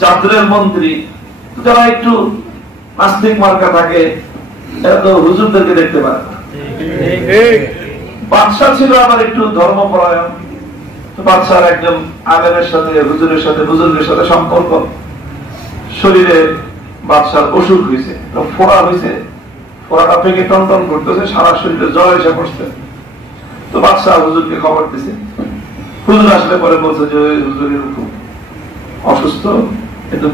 জাদ্রের মন্ত্রী, যারা একটু নাস্তিক মার্কা থাকে এরা তো হুজুরদেরকে দেখতে পারে না। বাদশা ছিল আবার একটু ধর্মপরায়ণ। তো বাদশার একজন আলেমের সাথে, হুজুরের সাথে, বুজুর্গের সাথে সম্পর্ক। শরীরে বাদশার অসুখ হয়েছে, ফোড়া হয়েছে, ফোড়াটা পেকে টনটন করতেছে, সারা শরীরে জ্বর এসে পড়ছে। তো বাদশাহ হুজুরকে খবর দিছে। হুজুর আসলে পরে বলছে যে হুজুরের খুব অসুস্থ, একটু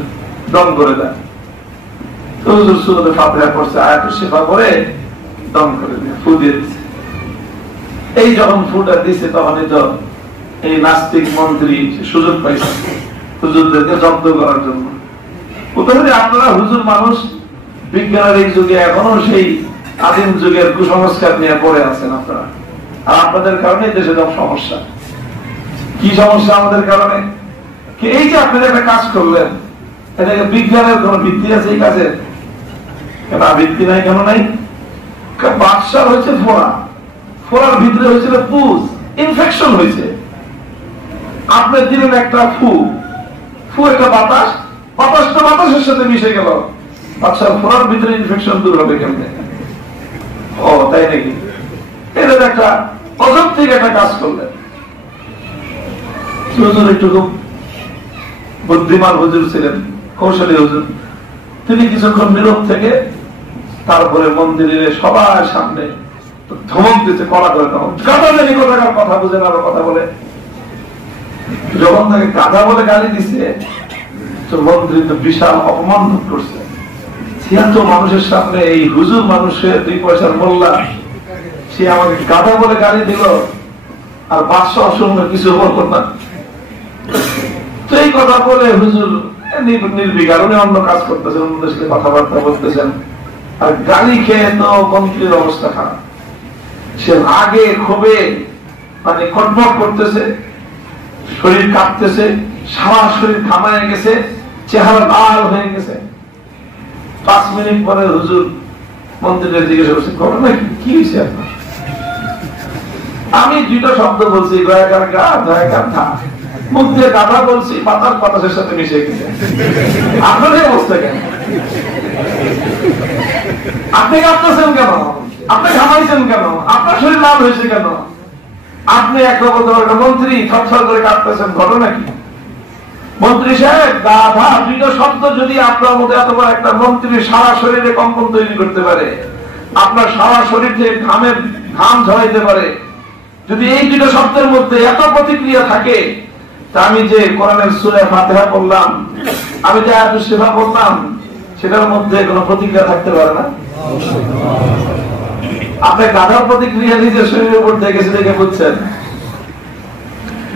দম করে দেয়। তো হুজুর সূরাতুল ফাতিহা পড়ছে, আয়াতুল শিফা পড়ে দম করে দিয়ে ফু দিয়ে দিছে। এই যখন ফুটা দিছে তখনই তো এই নাস্তিক মন্ত্রী সুযোগ পাইছে হুজুরদেরকে জব্দ করার জন্য। আপনারা হুজুর মানুষ, বিজ্ঞানের এই যুগে এখনো সেই আদিম যুগের কুসংস্কার নিয়ে পড়ে আছেন আপনারা। আর আপনাদের কারণে দেশে সব সমস্যা। কি সমস্যা আমাদের কারণে? এই যে আপনারা একটা কাজ করলেন, এটাকে বিজ্ঞানের কোন ভিত্তি আছে এই কাজে? কেন ভিত্তি নাই? কেন নাই? বাদশার হয়েছে ফোড়া, ফোড়ার ভিতরে হয়েছিল পুজ, ইনফেকশন হয়েছে। আপনি দিলেন একটা ফু, একটা বাতাস, বাতাসটা বাতাসের সাথে মিশে গেল, আচ্ছা ফোড়ার ভিতরে ইনফেকশন দূর হবে কেমনে? ও তাই নাকি? এটা একটা অযৌক্তিক একটা কাজ করলেন। হুজুর একটু খুব বুদ্ধিমান হুজুর ছিলেন, কৌশলী হুজুর। তিনি কিছুক্ষণ নীরব থেকে তারপরে মন্দিরের সবার সামনে ধমক দিতে, কড়া করে গাধা জানি কোথাকার কথা বুঝে না, কথা বলে। যখন তাকে গাধা বলে গালি দিছে, তো মন্ত্রী তো বিশাল অপমান করছে। এত মানুষের সামনে এই হুজুর মানুষের 2 পয়সার মোল্লা, সে আমাকে গাধা বলে গালি দিল, আর বাদশাহ অসংখ্য কিছু বলতো না। তো এই কথা বলে হুজুর নির্বিকার, উনি অন্য কাজ করতেছেন, অন্যদের সাথে কথাবার্তা বলতেছেন, আর গালি খেয়ে তো মন্ত্রীর অবস্থা খারাপ। সে আগে ক্ষোভে মানে কটমট করতেছে, শরীর কাঁপতেছে, সারা শরীর ঘামায় গেছে, চেহারা লাল হয়ে গেছে। 5 মিনিট পরে হুজুর মন্ত্রীকে জিজ্ঞাসা করছে, ঘটনা কি হয়েছে আপনার? আমি 2টা শব্দ বলছি, গয়াকার গা, দয়াকার ধা। মুখ দিয়ে গাধা বলছি, পাতার বাতাসের সাথে মিশে গেছে। আপনার এই অবস্থা কেন? আপনি কাঁপতেছেন কেন? আপনি ঘামাইছেন কেন? আপনার শরীর লাল হয়েছে কেন? আপনি একটা মন্ত্রী থরথর করে কাঁপতেছেন, ঘটনা কি? মন্ত্রী সাহেব, গাধা 2টা শব্দ যদি আপনার মধ্যে এত বড় একটা মন্ত্রী সারা শরীরে কম্পন তৈরি করতে পারে, আপনার সারা শরীর থেকে ঘাম ঝরাইতে পারে, যদি এই 2টা শব্দের মধ্যে এত প্রতিক্রিয়া থাকে, তা আমি যে কোরআনের সূরা ফাতিহা পড়লাম, আমি যে আয়াতুল শিফা পড়লাম, সেটার মধ্যে কোনো প্রতিক্রিয়া থাকতে পারে না? আপনি গাধার প্রতিক্রিয়া নিজের শরীরের উপর দেখেছে, দেখে বুঝছেন।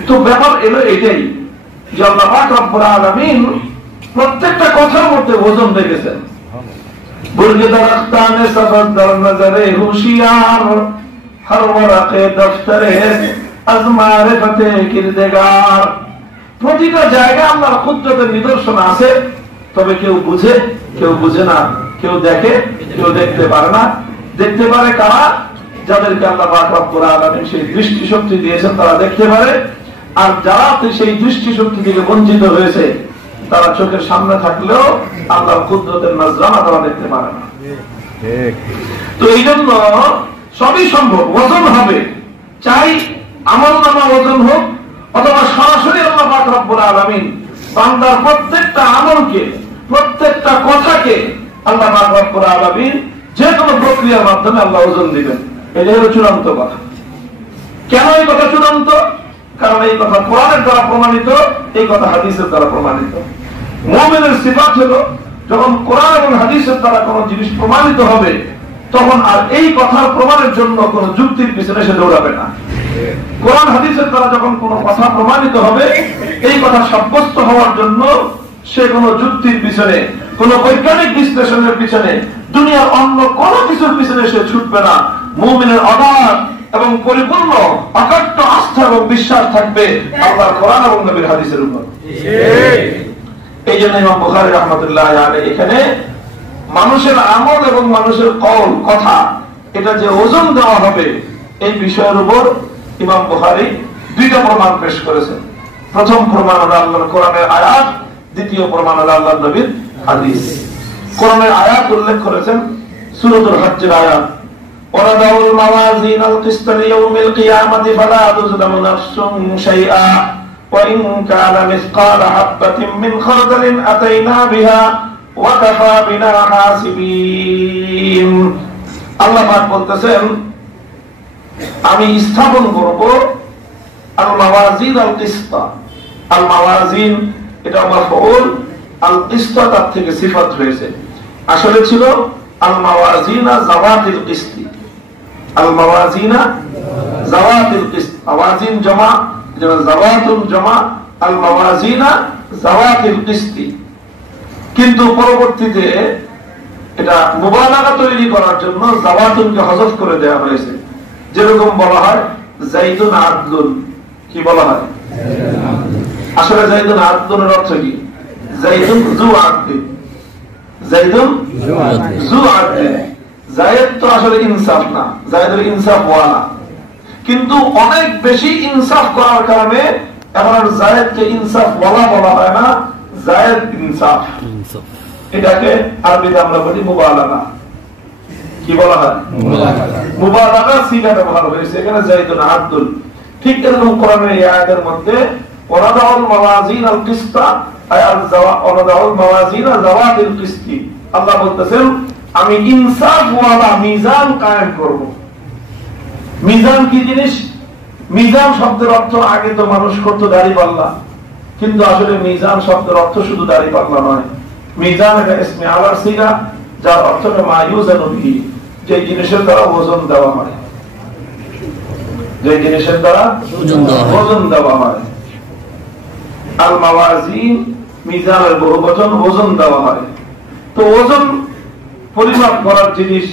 তো ব্যাপার এলো এটাই যে আল্লাহ পাক রব্বুল আলামিন প্রত্যেকটা কথার মধ্যে ওজন রেখেছেন। বুর্গে দরখতানে সফদর নজরে হুশিয়ার, হর ওয়ারাকে দফতরে আজমারে ফতে কিরদেগার। প্রতিটা জায়গায় আল্লাহর কুদরতের নিদর্শন আছে, তবে কেউ বুঝে, কেউ বুঝে না, কেউ দেখে, কেউ দেখতে পারে না। দেখতে পারে কারা? যাদেরকে আল্লাহ পাক রব্বুল আলামিন সেই দৃষ্টি শক্তি দিয়েছেন, তারা দেখতে পারে। আর যারা সেই দৃষ্টি শক্তি থেকে বঞ্চিত হয়েছে, তারা চোখের সামনে থাকলেও আল্লাহর কুদরতের নজরানা তারা দেখতে পারে না। তো এই জন্য সবই সম্ভব, ওজন হবে, চাই আমলনামা ওজন হোক, অথবা সরাসরি আল্লাহ পাক রব্বুল আলামিন বান্দার প্রত্যেকটা আমলকে, প্রত্যেকটা কথাকে আল্লাহ পাক রব্বুল আলামিন যে কোনো প্রক্রিয়ার মাধ্যমে আল্লাহ ওজন দিবেন। এটা হলো চূড়ান্ত কথা। কেন এই কথা চূড়ান্ত? কারণ এই কথা কোরআনের দ্বারা প্রমাণিত, এই কথা হাদিসের দ্বারা প্রমাণিত। মুমিনের সিফাত হলো, যখন কোরআন এবং হাদিসের দ্বারা কোনো জিনিস প্রমাণিত হবে, তখন আর এই কথার প্রমাণের জন্য কোনো যুক্তির পিছনে সে দৌড়াবে না। কোরআন হাদিসের দ্বারা যখন কোনো কথা প্রমাণিত হবে, এই কথা সাব্যস্ত হওয়ার জন্য সে কোনো যুক্তির পিছনে, কোনো বৈজ্ঞানিক বিশ্লেষণের পিছনে, দুনিয়ার অন্য কোনো কিছুর পিছনে সে ছুটবে না। মুমিনের অগাধ এবং পরিপূর্ণ অকাট্য আস্থা এবং বিশ্বাস থাকবে আল্লাহর কোরআন এবং নবীর হাদিসের উপর। এই জন্য ইমাম বুখারী রাহমাতুল্লাহ আলাইহি এখানে মানুষের আমল এবং মানুষের কওল, কথা, এটা যে ওজন দেওয়া হবে, এই বিষয়ের উপর ইমাম বুখারী 2টা প্রমাণ পেশ করেছেন। প্রথম প্রমাণ হলো আল্লাহর কোরআনের আয়াত, দ্বিতীয় প্রমাণ হলো আল্লাহর নবীর হাদিস। কোরআনের আয়াত উল্লেখ করেছেন সূরাতুল হজ্জের আয়াত, ওয়ানাদাউল মাওয়াজিনাল কিসতা লিয়াউমিল কিয়ামাতি ফালা তুযলামু নাফসুন শাইআ ওয়া ইন কানা মিসকালা হাববাতিন মিন খারদালিন আতাইনা বিহা ওয়া কাফা বিনা হাসিবিন। আল্লাহ পাক বলতেছেন, আমি স্থাপন করব আল মাওয়াজিন আল কিসতা। আল মাওয়াজিন এটা মাফউল, আল কিসতা তার থেকে সিফাত হয়েছে। আসলে ছিল আল মাওয়াজিনা যাওয়াতিল কিসতি। আল মাওয়াজিনা যাওয়াতিল কিসত, মাওয়াজিন জমা, যেমন যাওয়াতুন জমা, আল মাওয়াজিনা যাওয়াতিল কিসতি। কিন্তু পরবর্তীতে এটা মুবালাগা তৈরি করার জন্য যাওয়াতুনকে হযফ করে দেওয়া হয়েছে। যেরকম বলা হয় যাইদুন আদলুন, কি বলা হয়? আসলে যাইদুন আদলুনের অর্থ কি? যাইদুন যু আদলিন, যাইদুন যু আদলিন। যায়েদ তো আসলে ইনসাফ না, যায়েদের ইনসাফ ওয়ালা, কিন্তু অনেক বেশি ইনসাফ করার কারণে এখন আর যায়েদকে ইনসাফ ওয়ালা বলা হয় না, জায়েদ ইনসাফ, এটাকে আরবিতে আমরা বলি মুবালাগা। কি বলা হয়? মুবালাগা সিগা ব্যবহার হয়েছে এখানে যাইদুন আব্দুল। ঠিক এরকম কোরআনের এই আয়াতের মধ্যে ওয়ানাদাউল মাওয়াজিনাল কিসতা ওয়ানাদাউল মাওয়াজিনা যাওয়াতিল কিসতি, আল্লাহ বলতেছেন আমি ইনসাফ ওয়ালা মিজান কায়েম করব। মিজান কি জিনিস? মিজান শব্দের অর্থ আগে তো মানুষ করতো দাড়িপাল্লা, কিন্তু আসলে মিজান শব্দের অর্থ শুধু দাড়িপাল্লা নয়। মিজান এটা ইসমে আলার সিগা, যার অর্থ মা ইউজানু বিহি, যে জিনিসের দ্বারা ওজন দেওয়া হয়, যে জিনিসের দ্বারা ওজন দেওয়া হয়। আল মাওয়াজিন মিজানের বহুবচন, ওজন দেওয়া হয়। তো ওজন পরিমাপ করার জিনিস,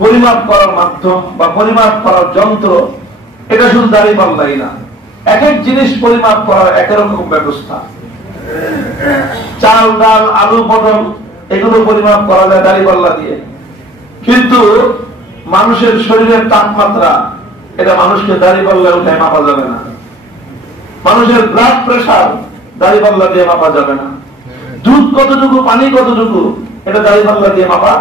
পরিমাপ করার মাধ্যম বা পরিমাপ করার যন্ত্র, এটা শুধু দাড়িপাল্লাই না, এক এক জিনিস পরিমাপ করার এক রকম ব্যবস্থা। চাল, ডাল, আলু, পটল এগুলো পরিমাপ করা যায় দাড়িপাল্লা দিয়ে, কিন্তু মানুষের শরীরের তাপমাত্রা এটা মানুষকে দাড়িপাল্লা উঠে মাপা যাবে না। মানুষের ব্লাড প্রেশার দাড়িপাল্লা দিয়ে মাপা যাবে না। দুধ কতটুকু, পানি কতটুকু, এটা দাড়িপাল্লা দিয়ে মাপা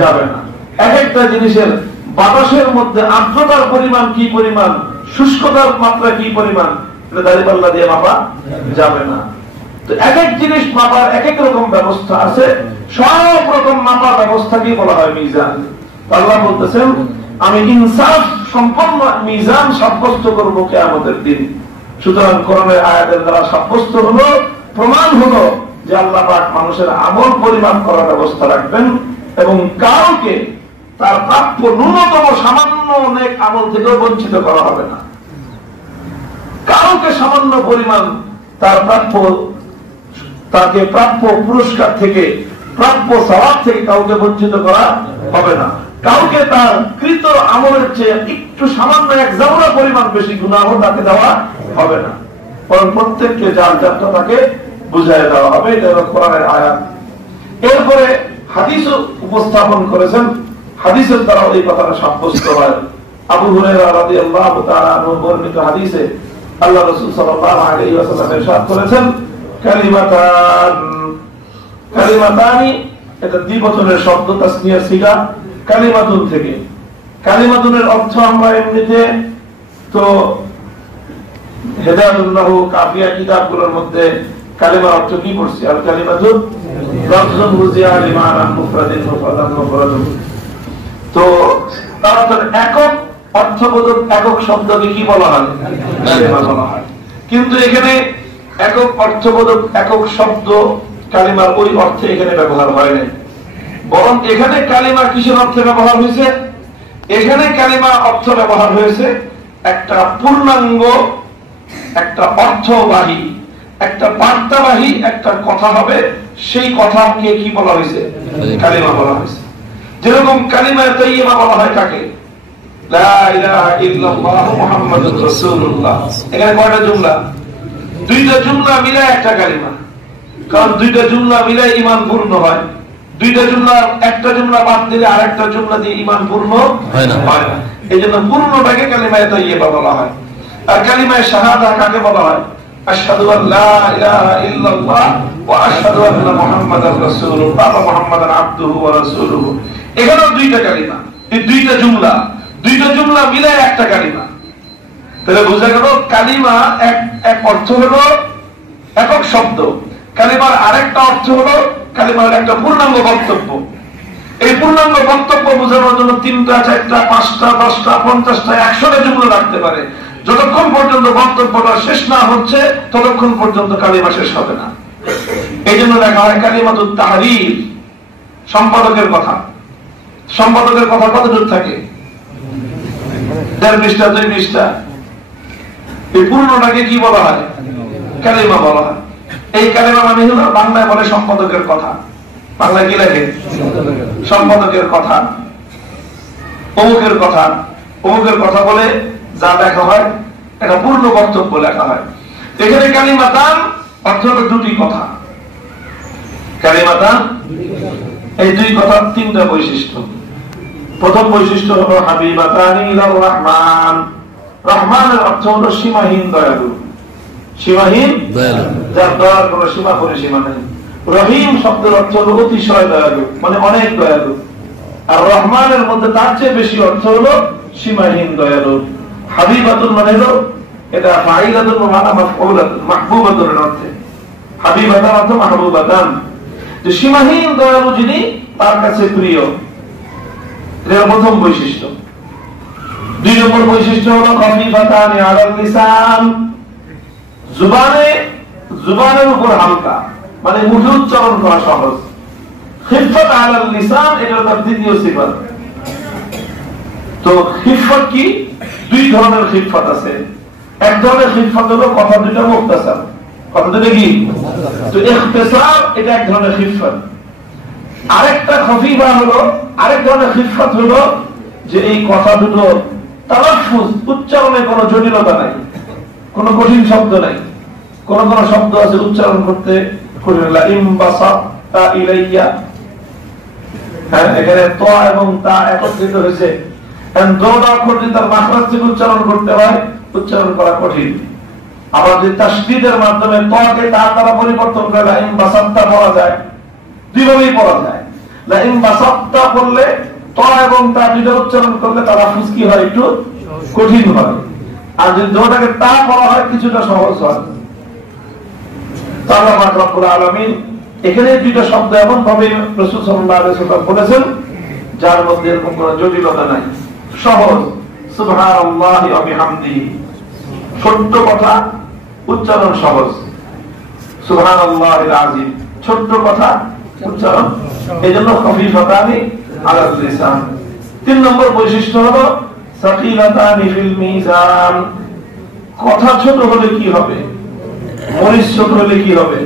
যাবে না। এক একটা জিনিসের বাতাসের মধ্যে আর্দ্রতার পরিমাণ কি পরিমাণ, শুষ্কতার মাত্রা কি পরিমাণ, এটা দাড়িপাল্লা দিয়ে মাপা যাবে না। তো এক এক জিনিস মাপার এক এক রকম ব্যবস্থা আছে, সব রকম মাপার ব্যবস্থা কি বলা হয়? মিজান। আল্লাহ বলতেছেন আমি ইনসাফ সম্পন্ন মিজান সাব্যস্ত করবো কিয়ামতের দিন। সুতরাং কোরআনের আয়াতের দ্বারা সাব্যস্ত হলো, প্রমাণ হলো যে আল্লাহ পাক মানুষের আমল পরিমাপ করার ব্যবস্থা রাখবেন এবং কাউকে তার প্রাপ্য ন্যূনতম সামান্য অনেক আমল থেকেও বঞ্চিত করা হবে না। কাউকে সামান্য পরিমাণ তার প্রাপ্য, তাকে প্রাপ্য পুরস্কার থেকে, প্রাপ্য সওয়াব থেকে কাউকে বঞ্চিত করা হবে না। কাউকে তার কৃত আমলের চেয়ে একটু সামান্য এক জামরা পরিমাণ বেশি গুনাহ তাকে দেওয়া হবে না, বরং প্রত্যেককে যার যারটা তাকে বুঝাই দেওয়া হবে। এটা হলো কোরআনের আয়াত। এরপরে হাদিস উপস্থাপন করেছেন, হাদিসের দ্বারা এই কথাটা সাব্যস্ত হয়। আবু হুরায়রা রাদিয়াল্লাহু তাআলা আনহু বর্ণিত হাদিসে আল্লাহ রাসূল সাল্লাল্লাহু আলাইহি ওয়াসাল্লাম ইরশাদ করেছেন কালিমাতানি, এটা দ্বিবচনের শব্দ, তাসনিয়ার সিগা কালিমাতুন থেকে। কালিমাতুনের অর্থ আমরা এমনিতে তো হেদায়াতুল্লাহ কাফিয়া কিতাবগুলোর মধ্যে কালিমার অর্থ কি পড়ছি? আর কালিমাতু লাফজুন বুজিয়া লিমানা মুফরাদিন মুফরাদান মুফরাদুন। তো তার অর্থ একক অর্থবোধক একক শব্দকে কি বলা হয়? কালিমা বলা হয়। কিন্তু এখানে একক অর্থবোধক একক শব্দ কালিমার ওই অর্থে এখানে ব্যবহার হয় নাই, বরং এখানে কালিমা কিসের অর্থে ব্যবহার হয়েছে? এখানে কালিমা অর্থ ব্যবহার হয়েছে একটা পূর্ণাঙ্গ, একটা অর্থবাহী, একটা বার্তাবাহী একটা কথা হবে, সেই কথাকে কি বলা হয়েছে? কালিমা বলা হয়েছে। যেরকম কালিমা তাইয়্যিবা বলা হয় কাকে? লা ইলাহা ইল্লাল্লাহ মুহাম্মাদুর রাসূলুল্লাহ। এখানে কয়টা জুমলা? দুইটা জুমলা মিলে একটা কালিমা, কারণ দুইটা জুমলা মিলে ঈমান পূর্ণ হয়। দুইটা জুমলা, একটা জুমলা বাদ দিলে আরেকটা জুমলা দিয়ে ঈমান পূর্ণ হয় না। এইজন্য পূর্ণটাকে কালিমায়ে তাইয়্যিবা বলা হয়। আর কালিমায়ে শাহাদা কাকে বলা হয়? আশহাদু আল্লা ইলাহা ইল্লাল্লাহ ওয়া আশহাদু আন্না মুহাম্মাদার রাসূলুল্লাহ ওয়া মুহাম্মাদান আবদুহু ওয়া রাসূলুহু। এখানেও দুইটা কালিমা, এই দুইটা জুমলা মিলে একটা কালিমা। তাহলে বোঝা গেল কালিমা এক অর্থ হলো একক শব্দ, কালিমার আরেকটা অর্থ হলো কালিমার একটা পূর্ণাঙ্গ বক্তব্য। এই পূর্ণাঙ্গ বক্তব্য বোঝানোর জন্য 3টা 4টা 5টা 10টা 50টা 100টা জুমলা লাগতে পারে। যতক্ষণ পর্যন্ত বক্তব্যটা শেষ না হচ্ছে ততক্ষণ পর্যন্ত কালিমা শেষ হবে না। এই জন্য লেখা হয় কালিমাতুত তাহরির। সম্পাদকের কথা, সম্পাদকের কথা কতটুকু থাকে? 1.5 পৃষ্ঠা 2 পৃষ্ঠা। এই পূর্ণটাকে কি বলা হয়? কালিমা বলা হয়। এই কালিমা মানে হলো বাংলায় বলে সম্পাদকের কথা। বাংলায় কি লেখে? সম্পাদকের কথা, অমুকের কথা। অমুকের কথা বলে যা লেখা হয় এটা পূর্ণ বক্তব্য লেখা হয়। এখানে কালিমাতান অর্থ হলো দুটি কথা। কালিমাতান, এই দুই কথার 3টা বৈশিষ্ট্য। প্রথম বৈশিষ্ট্য হলো হাবিবাতানি ইলার রহমান। রহমানের অর্থ হলো সীমাহীন দয়ালু। সীমাহীন দয়ালু। যার দয়ার কোনো সীমা পরিসীমা নেই। রহিম শব্দের অর্থ হলো অতিশয় দয়ালু, মানে অনেক দয়ালু। আর রহমানের মধ্যে তার চেয়ে বেশি অর্থ হলো সীমাহীন দয়ালু। হাবিবাতুন মানে হলো এটা ফাইলাতুন মানা মাফউলাতুন মাহবুবাতুন অর্থে। হাবিবাতান অর্থ মাহবুবাতান, যে সীমাহীন দয়ালু যিনি তার কাছে প্রিয়। এটা প্রথম বৈশিষ্ট্য। 2 নম্বর বৈশিষ্ট্য হলো খফিফাতানি আলাল লিসান, জুবানের উপর হালকা, মানে মুখে উচ্চারণ করা সহজ। খিফাত আলাল লিসান এটা তার দ্বিতীয় সিফাত। তো খিফাত কি? 2 ধরনের খিফাত আছে। এক ধরনের খিফাত হলো কথা দুটো মুখতাসার, কথা দুটো কি? তো ইখতিসার এটা এক ধরনের খিফাত। আরেকটা খফিফা হলো, আরেক ধরনের খিফাত হলো যে এই কথা দুটো তালাফফুজ, উচ্চারণে কোনো জটিলতা নাই, কোনো কঠিন শব্দ নাই। কোন কোন শব্দ আছে উচ্চারণ করতে কঠিন, লা ইমবাসাতা ইলাইয়া, হ্যাঁ এখানে ত এবং তা একত্রিত হয়েছে, কারণ দুটো অক্ষর যদি তার মাখরাজ থেকে উচ্চারণ করতে হয়, উচ্চারণ করা কঠিন। আবার যদি তাসদীদের মাধ্যমে তকে তা দ্বারা পরিবর্তন করে লা ইমবাসাতা পড়া যায়, দুইভাবেই পড়া যায়। লা ইমবাসাতা পড়লে ত এবং তা দুটো উচ্চারণ করলে তারা ফুসকি হয়, একটু কঠিন হয়। আর যদি দুটোটাকে তা পড়া হয় কিছুটা সহজ হয়। আল্লাহ পাক রব্বুল আলামিন এখানে 2টা শব্দ এমন ভাবে রাসূল সাল্লাল্লাহু আলাইহি ওয়াসাল্লাম বলেছেন যার মধ্যে এরকম কোনো জটিলতা নাই, সহজ। সুবহানাল্লাহি ওয়া বিহামদিহি, ছোট্ট কথা উচ্চারণ সহজ। সুবহানাল্লাহিল আযীম, ছোট্ট কথা উচ্চারণ, এজন্য খফিফাতানি আলাল লিসান। 3 নম্বর বৈশিষ্ট্য হলো সাকিলাতানি ফিল মিজান, কথা ছোট হলে কি হবে? মরিচ ছোট হলে কি হবে?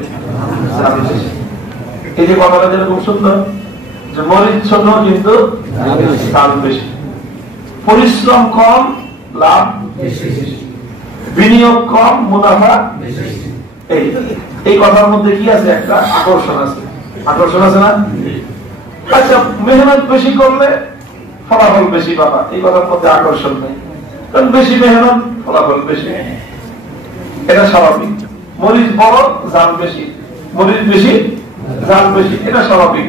এই যে কথাটা যেরকম সুন্দর, যে মরিচ ছোট কিন্তু দাম বেশি, পরিশ্রম কম লাভ বেশি, বিনিয়োগ কম মুনাফা বেশি। এই কথার মধ্যে কি আছে? একটা আকর্ষণ আছে, আকর্ষণ আছে না? আচ্ছা, মেহনত বেশি করলে ফলাফল বেশি পাবা, এই কথার মধ্যে আকর্ষণ নেই, কারণ বেশি মেহনত ফলাফল বেশি, এটা স্বাভাবিক। মরিচ বড় জাল বেশি, মরিচ বেশি জাল বেশি, এটা স্বাভাবিক।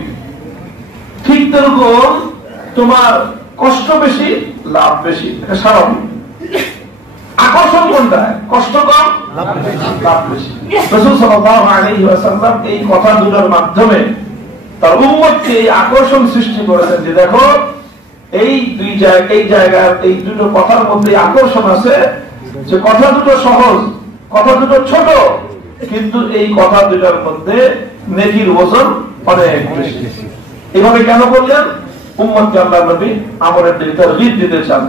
ঠিক তেরকম তোমার কষ্ট বেশি লাভ বেশি, এটা স্বাভাবিক। আকর্ষণ কোনটা? কষ্ট কম লাভ বেশি। রাসূল সাল্লাল্লাহু আলাইহি ওয়াসাল্লাম এই কথা দুটোর মাধ্যমে তার উম্মতকে এই আকর্ষণ সৃষ্টি করেছেন যে দেখো এই জায়গার এই দুটো কথার মধ্যে আকর্ষণ আছে, যে কথা দুটো সহজ, কথা দুটো ছোট, কিন্তু এই কথা দুটার মধ্যে নেকির ওজন অনেক বেশি। এভাবে কেন বললেন? উম্মতকে আল্লাহর নবী আমলের দিকে তারগীব দিতে চান,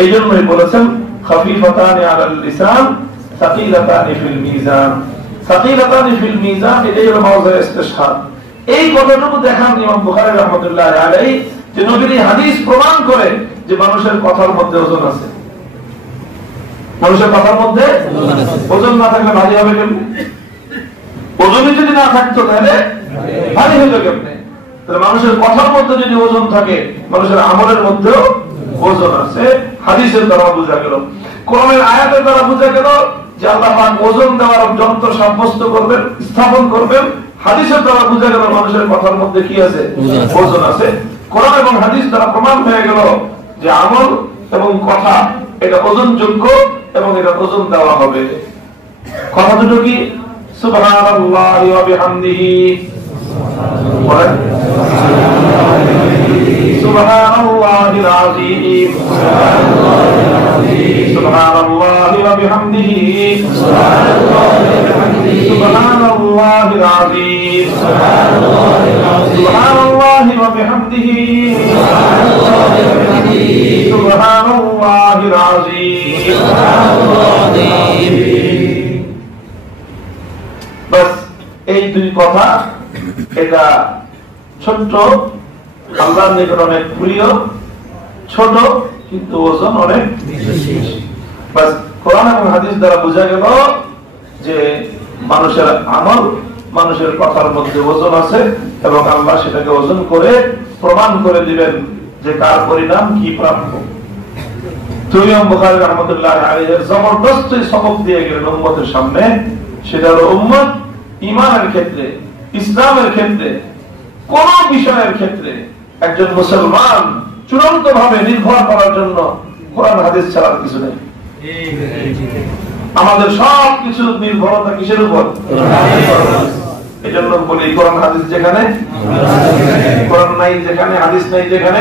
এই জন্যই বলেছেন খফিফাতানি আলাল লিসান সাকিলাতানি ফিল মিজান। সাকিলাতানি ফিল মিজান, এটাই হলো মাওজা ইস্তিশহাদ। এই কথাটুকু দেখান ইমাম বুখারী রাহমাতুল্লাহ আলাইহি, যে নবীর এই হাদিস প্রমাণ করে যে মানুষের কথার মধ্যে ওজন আছে। মানুষের কথার মধ্যে ওজন না থাকলে ভারী হবে কেমনে? ওজনই যদি না থাকতো তাহলে ভারী হইতো কেমনে? তাহলে মানুষের কথার মধ্যে যদি ওজন থাকে, মানুষের আমলের মধ্যেও ওজন আছে। হাদিসের দ্বারা বোঝা গেল, কোরআনের আয়াতের দ্বারা বোঝা গেল যে আল্লাহ পাক ওজন দেওয়ার যন্ত্র সাব্যস্ত করবেন, স্থাপন করবেন। হাদিসের দ্বারা বোঝা গেল মানুষের কথার মধ্যে কি আছে? ওজন আছে। কোরআন এবং হাদিস দ্বারা প্রমাণ হয়ে গেল যে আমল এবং কথা এটা ওজনযোগ্য এবং এটা ওজন দেওয়া হবে। কথা দুটো কি? সুবহানাল্লাহি ওয়া বিহামদিহি, সুবহানাল্লাহিল আযীম, সুবহানাল্লাহি ওয়া বিহামদিহি, সুবহানাল্লাহিল আযীম, সুবহানাল্লাহি ওয়া বিহামদিহি, সুবহানাল্লাহিল আযীম। বাস এই 2 কথা, এটা ছোট্ট, আল্লাহর নিকট অনেক প্রিয়, ছোট কিন্তু ওজন অনেক বেশি। বাস কোরআন এবং হাদিস দ্বারা বোঝা গেল যে মানুষের আমল, মানুষের কথার মধ্যে ওজন আছে এবং আল্লাহ সেটাকে ওজন করে প্রমাণ করে দিবেন যে কার পরিণাম কি প্রাপ্য। ইমাম বুখারী রাহমাতুল্লাহ আলাইহি জবরদস্ত সবক দিয়ে গেলেন উম্মতের সামনে সেটা হলো উম্মত ঈমানের ক্ষেত্রে, ইসলামের ক্ষেত্রে, কোন বিষয়ের ক্ষেত্রে একজন মুসলমান চূড়ান্ত ভাবে নির্ভর করার জন্য কোরআন হাদিস ছাড়া কিছু নেই। আমাদের সব কিছু নির্ভরতা কিসের উপর? এই জন্য বলি কোরআন হাদিস যেখানে, কোরআন নাই যেখানে, হাদিস নাই যেখানে,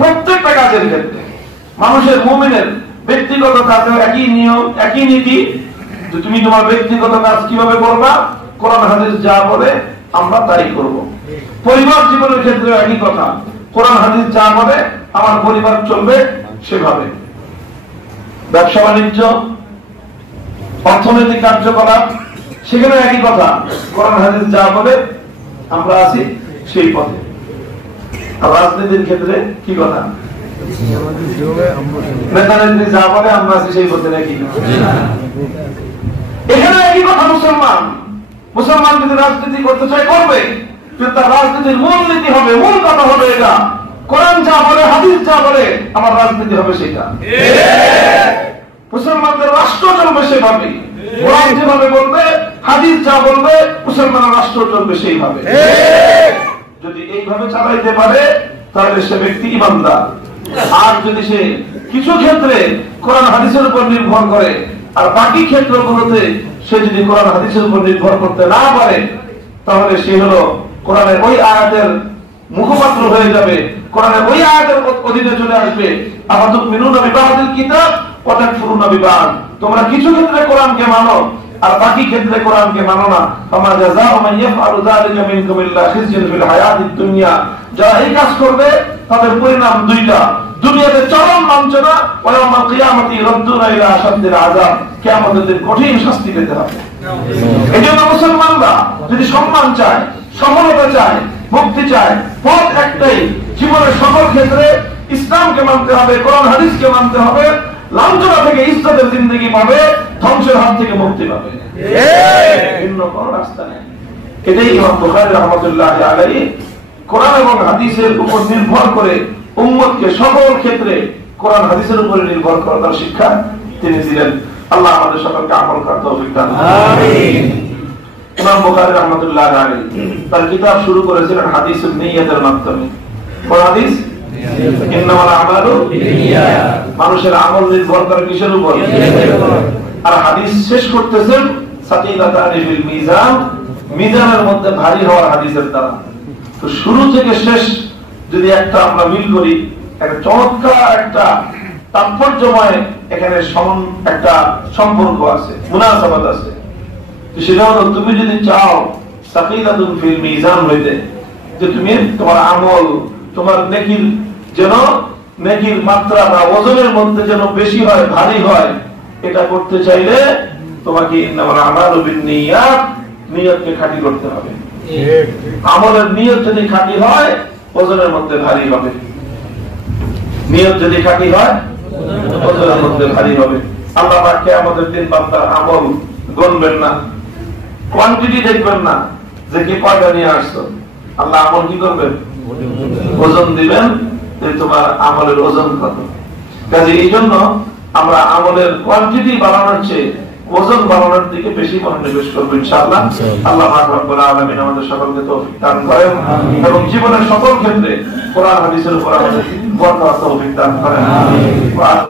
প্রত্যেকটা কাজের ক্ষেত্রে মানুষের মুমিনের ব্যক্তিগত কাজে একই নিয়ম, একই নীতি। তুমি তোমার ব্যক্তিগত কাজ কিভাবে করবা, কোরআন হাদিস যা বলে আমরা তাই করব। পরিবার জীবনের ক্ষেত্রে একই কথা, কোরআন হাদিস যা বলে আমার পরিবার চলবে সেভাবে। ব্যবসা বাণিজ্য, অর্থনৈতিক কার্যকলাপ, সেখানে একই কথা, কোরআন হাদিস যা বলে আমরা আছি সেই পথে। আর রাজনীতির ক্ষেত্রে কি কথা, নেতা নেত্রী যা বলে আমরা আছি সেই পথে নাকি? এখানে একই কথা। মুসলমান যদি রাজনীতি করতে চায় করবে, কিন্তু তার রাজনীতির মূল নীতি হবে, মূল কথা হবে এটা, কোরআন যা বলে, হাদিস যা বলে আমার রাজনীতি হবে সেটা। মুসলমানদের রাষ্ট্র চলবে সেভাবে, কোরআন যেভাবে বলবে, হাদিস যা বলবে, মুসলমানের রাষ্ট্র চলবে সেইভাবে। যদি এইভাবে চালাইতে পারে তাহলে সে ব্যক্তি ঈমানদার। আর যদি সে কিছু ক্ষেত্রে কোরআন হাদিসের উপর নির্ভর করে আর বাকি ক্ষেত্রগুলোতে সে যদি কোরআন হাদিসের উপর নির্ভর করতে না পারে, তাহলে সে হলো কোরআনের ওই আয়াতের মুখপাত্র হয়ে যাবে, কোরআনের ওই আয়াতের অধীনে চলে আসবে। আফাতুমিনুনা বিবাদিল কিতাব ওয়া তাকফুরুনা বিবাদ, তোমরা কিছু ক্ষেত্রে কোরআনকে মানো আর বাকি ক্ষেত্রে কোরআনকে মানো না। ফামা জাযাউ মান ইয়াফআলু যালিকা মিনকুম ইল্লা খিজয়ুন ফিল হায়াতিদ দুনিয়া, যারা এই কাজ করবে তাদের পরিণাম দুইটা, দুনিয়াতে চরম লাঞ্ছনা, ওয়া ইয়াউমাল কিয়ামাতি ইরাদ্দুনা ইলা আশাদ্দিল আযাব, কিয়ামতের দিন কঠিন শাস্তি পেতে হবে। এজন্য মুসলমানরা যদি সম্মান চায়, সফলতা চায়, মুক্তি চায়, পথ একটাই, জীবনের সকল ক্ষেত্রে ইসলামকে মানতে হবে, কোরআন হাদিসকে মানতে হবে, লাঞ্ছনা থেকে ইজ্জতের জিন্দেগি পাবে, ধ্বংসের হাত থেকে মুক্তি পাবে, ভিন্ন কোনো রাস্তা নেই। এটাই ইমাম বুখারী রাহমাতুল্লাহি আলাইহি কোরআন এবং হাদিসের উপর নির্ভর করে উম্মতকে সকল ক্ষেত্রে কোরআন হাদিসের উপর নির্ভর করার শিক্ষা তিনি দিলেন। আল্লাহ আমাদের সকলকে আমল করার তৌফিক দান করুন, আমিন। ইমাম বুখারী রাহমাতুল্লাহি আলাইহি তার কিতাব শুরু করেছিলেন হাদিসুন নিয়তের মাধ্যমে। কোন হাদিস? ইন্নামাল আমালু বিনিয়াত, মানুষের আমল নির্ভর করে কিসের উপর? নিয়তের উপর। আর হাদিস শেষ করতেছেন সাকিলাতানি ফিল মিজান, মিজানের মধ্যে ভারী হওয়ার হাদিসের দ্বারা। তো শুরু থেকে শেষ যদি একটা আমরা মিল করি, একটা চমৎকার একটা তাৎপর্যময় এখানে একটা সম্পর্ক আছে, মুনাসাবাত আছে। সেটা হলো, তুমি যদি চাও সাকিলাতুন ফিল মিজান হইতে, যে তুমি তোমার আমল, তোমার নেকির যেন নেকির মাত্রা বা ওজনের মধ্যে যেন বেশি হয়, ভারী হয়, এটা করতে চাইলে তোমাকে ইন্নামাল আমালু বিন্নিয়াত, নিয়তকে খাঁটি করতে হবে। আমলের নিয়ত যদি খাঁটি হয়, ওজনের মধ্যে ভারী হবে। নিয়ত যদি খাঁটি হয়, ওজনের মধ্যে ভারী হবে। আল্লাহ পাক কিয়ামতের দিন বান্দার আমল গণবেন না, কোয়ান্টিটি দেখবেন না যে কি কয়টা নিয়ে আসছো। আল্লাহ আমল কি করবেন? ওজন দিবেন, যে তোমার আমলের ওজন কত। কাজে এই জন্য আমরা আমলের কোয়ান্টিটি বাড়ানোর চেয়ে ওজন বাড়ানোর দিকে বেশি মনোনিবেশ করবো ইনশাআল্লাহ। আল্লাহ পাক রব্বুল আলামিন আমাদের সকলকে তৌফিক দান করেন এবং জীবনের সকল ক্ষেত্রে কোরআন হাদিসের উপর আমাদের বরকত তৌফিক দান করেন।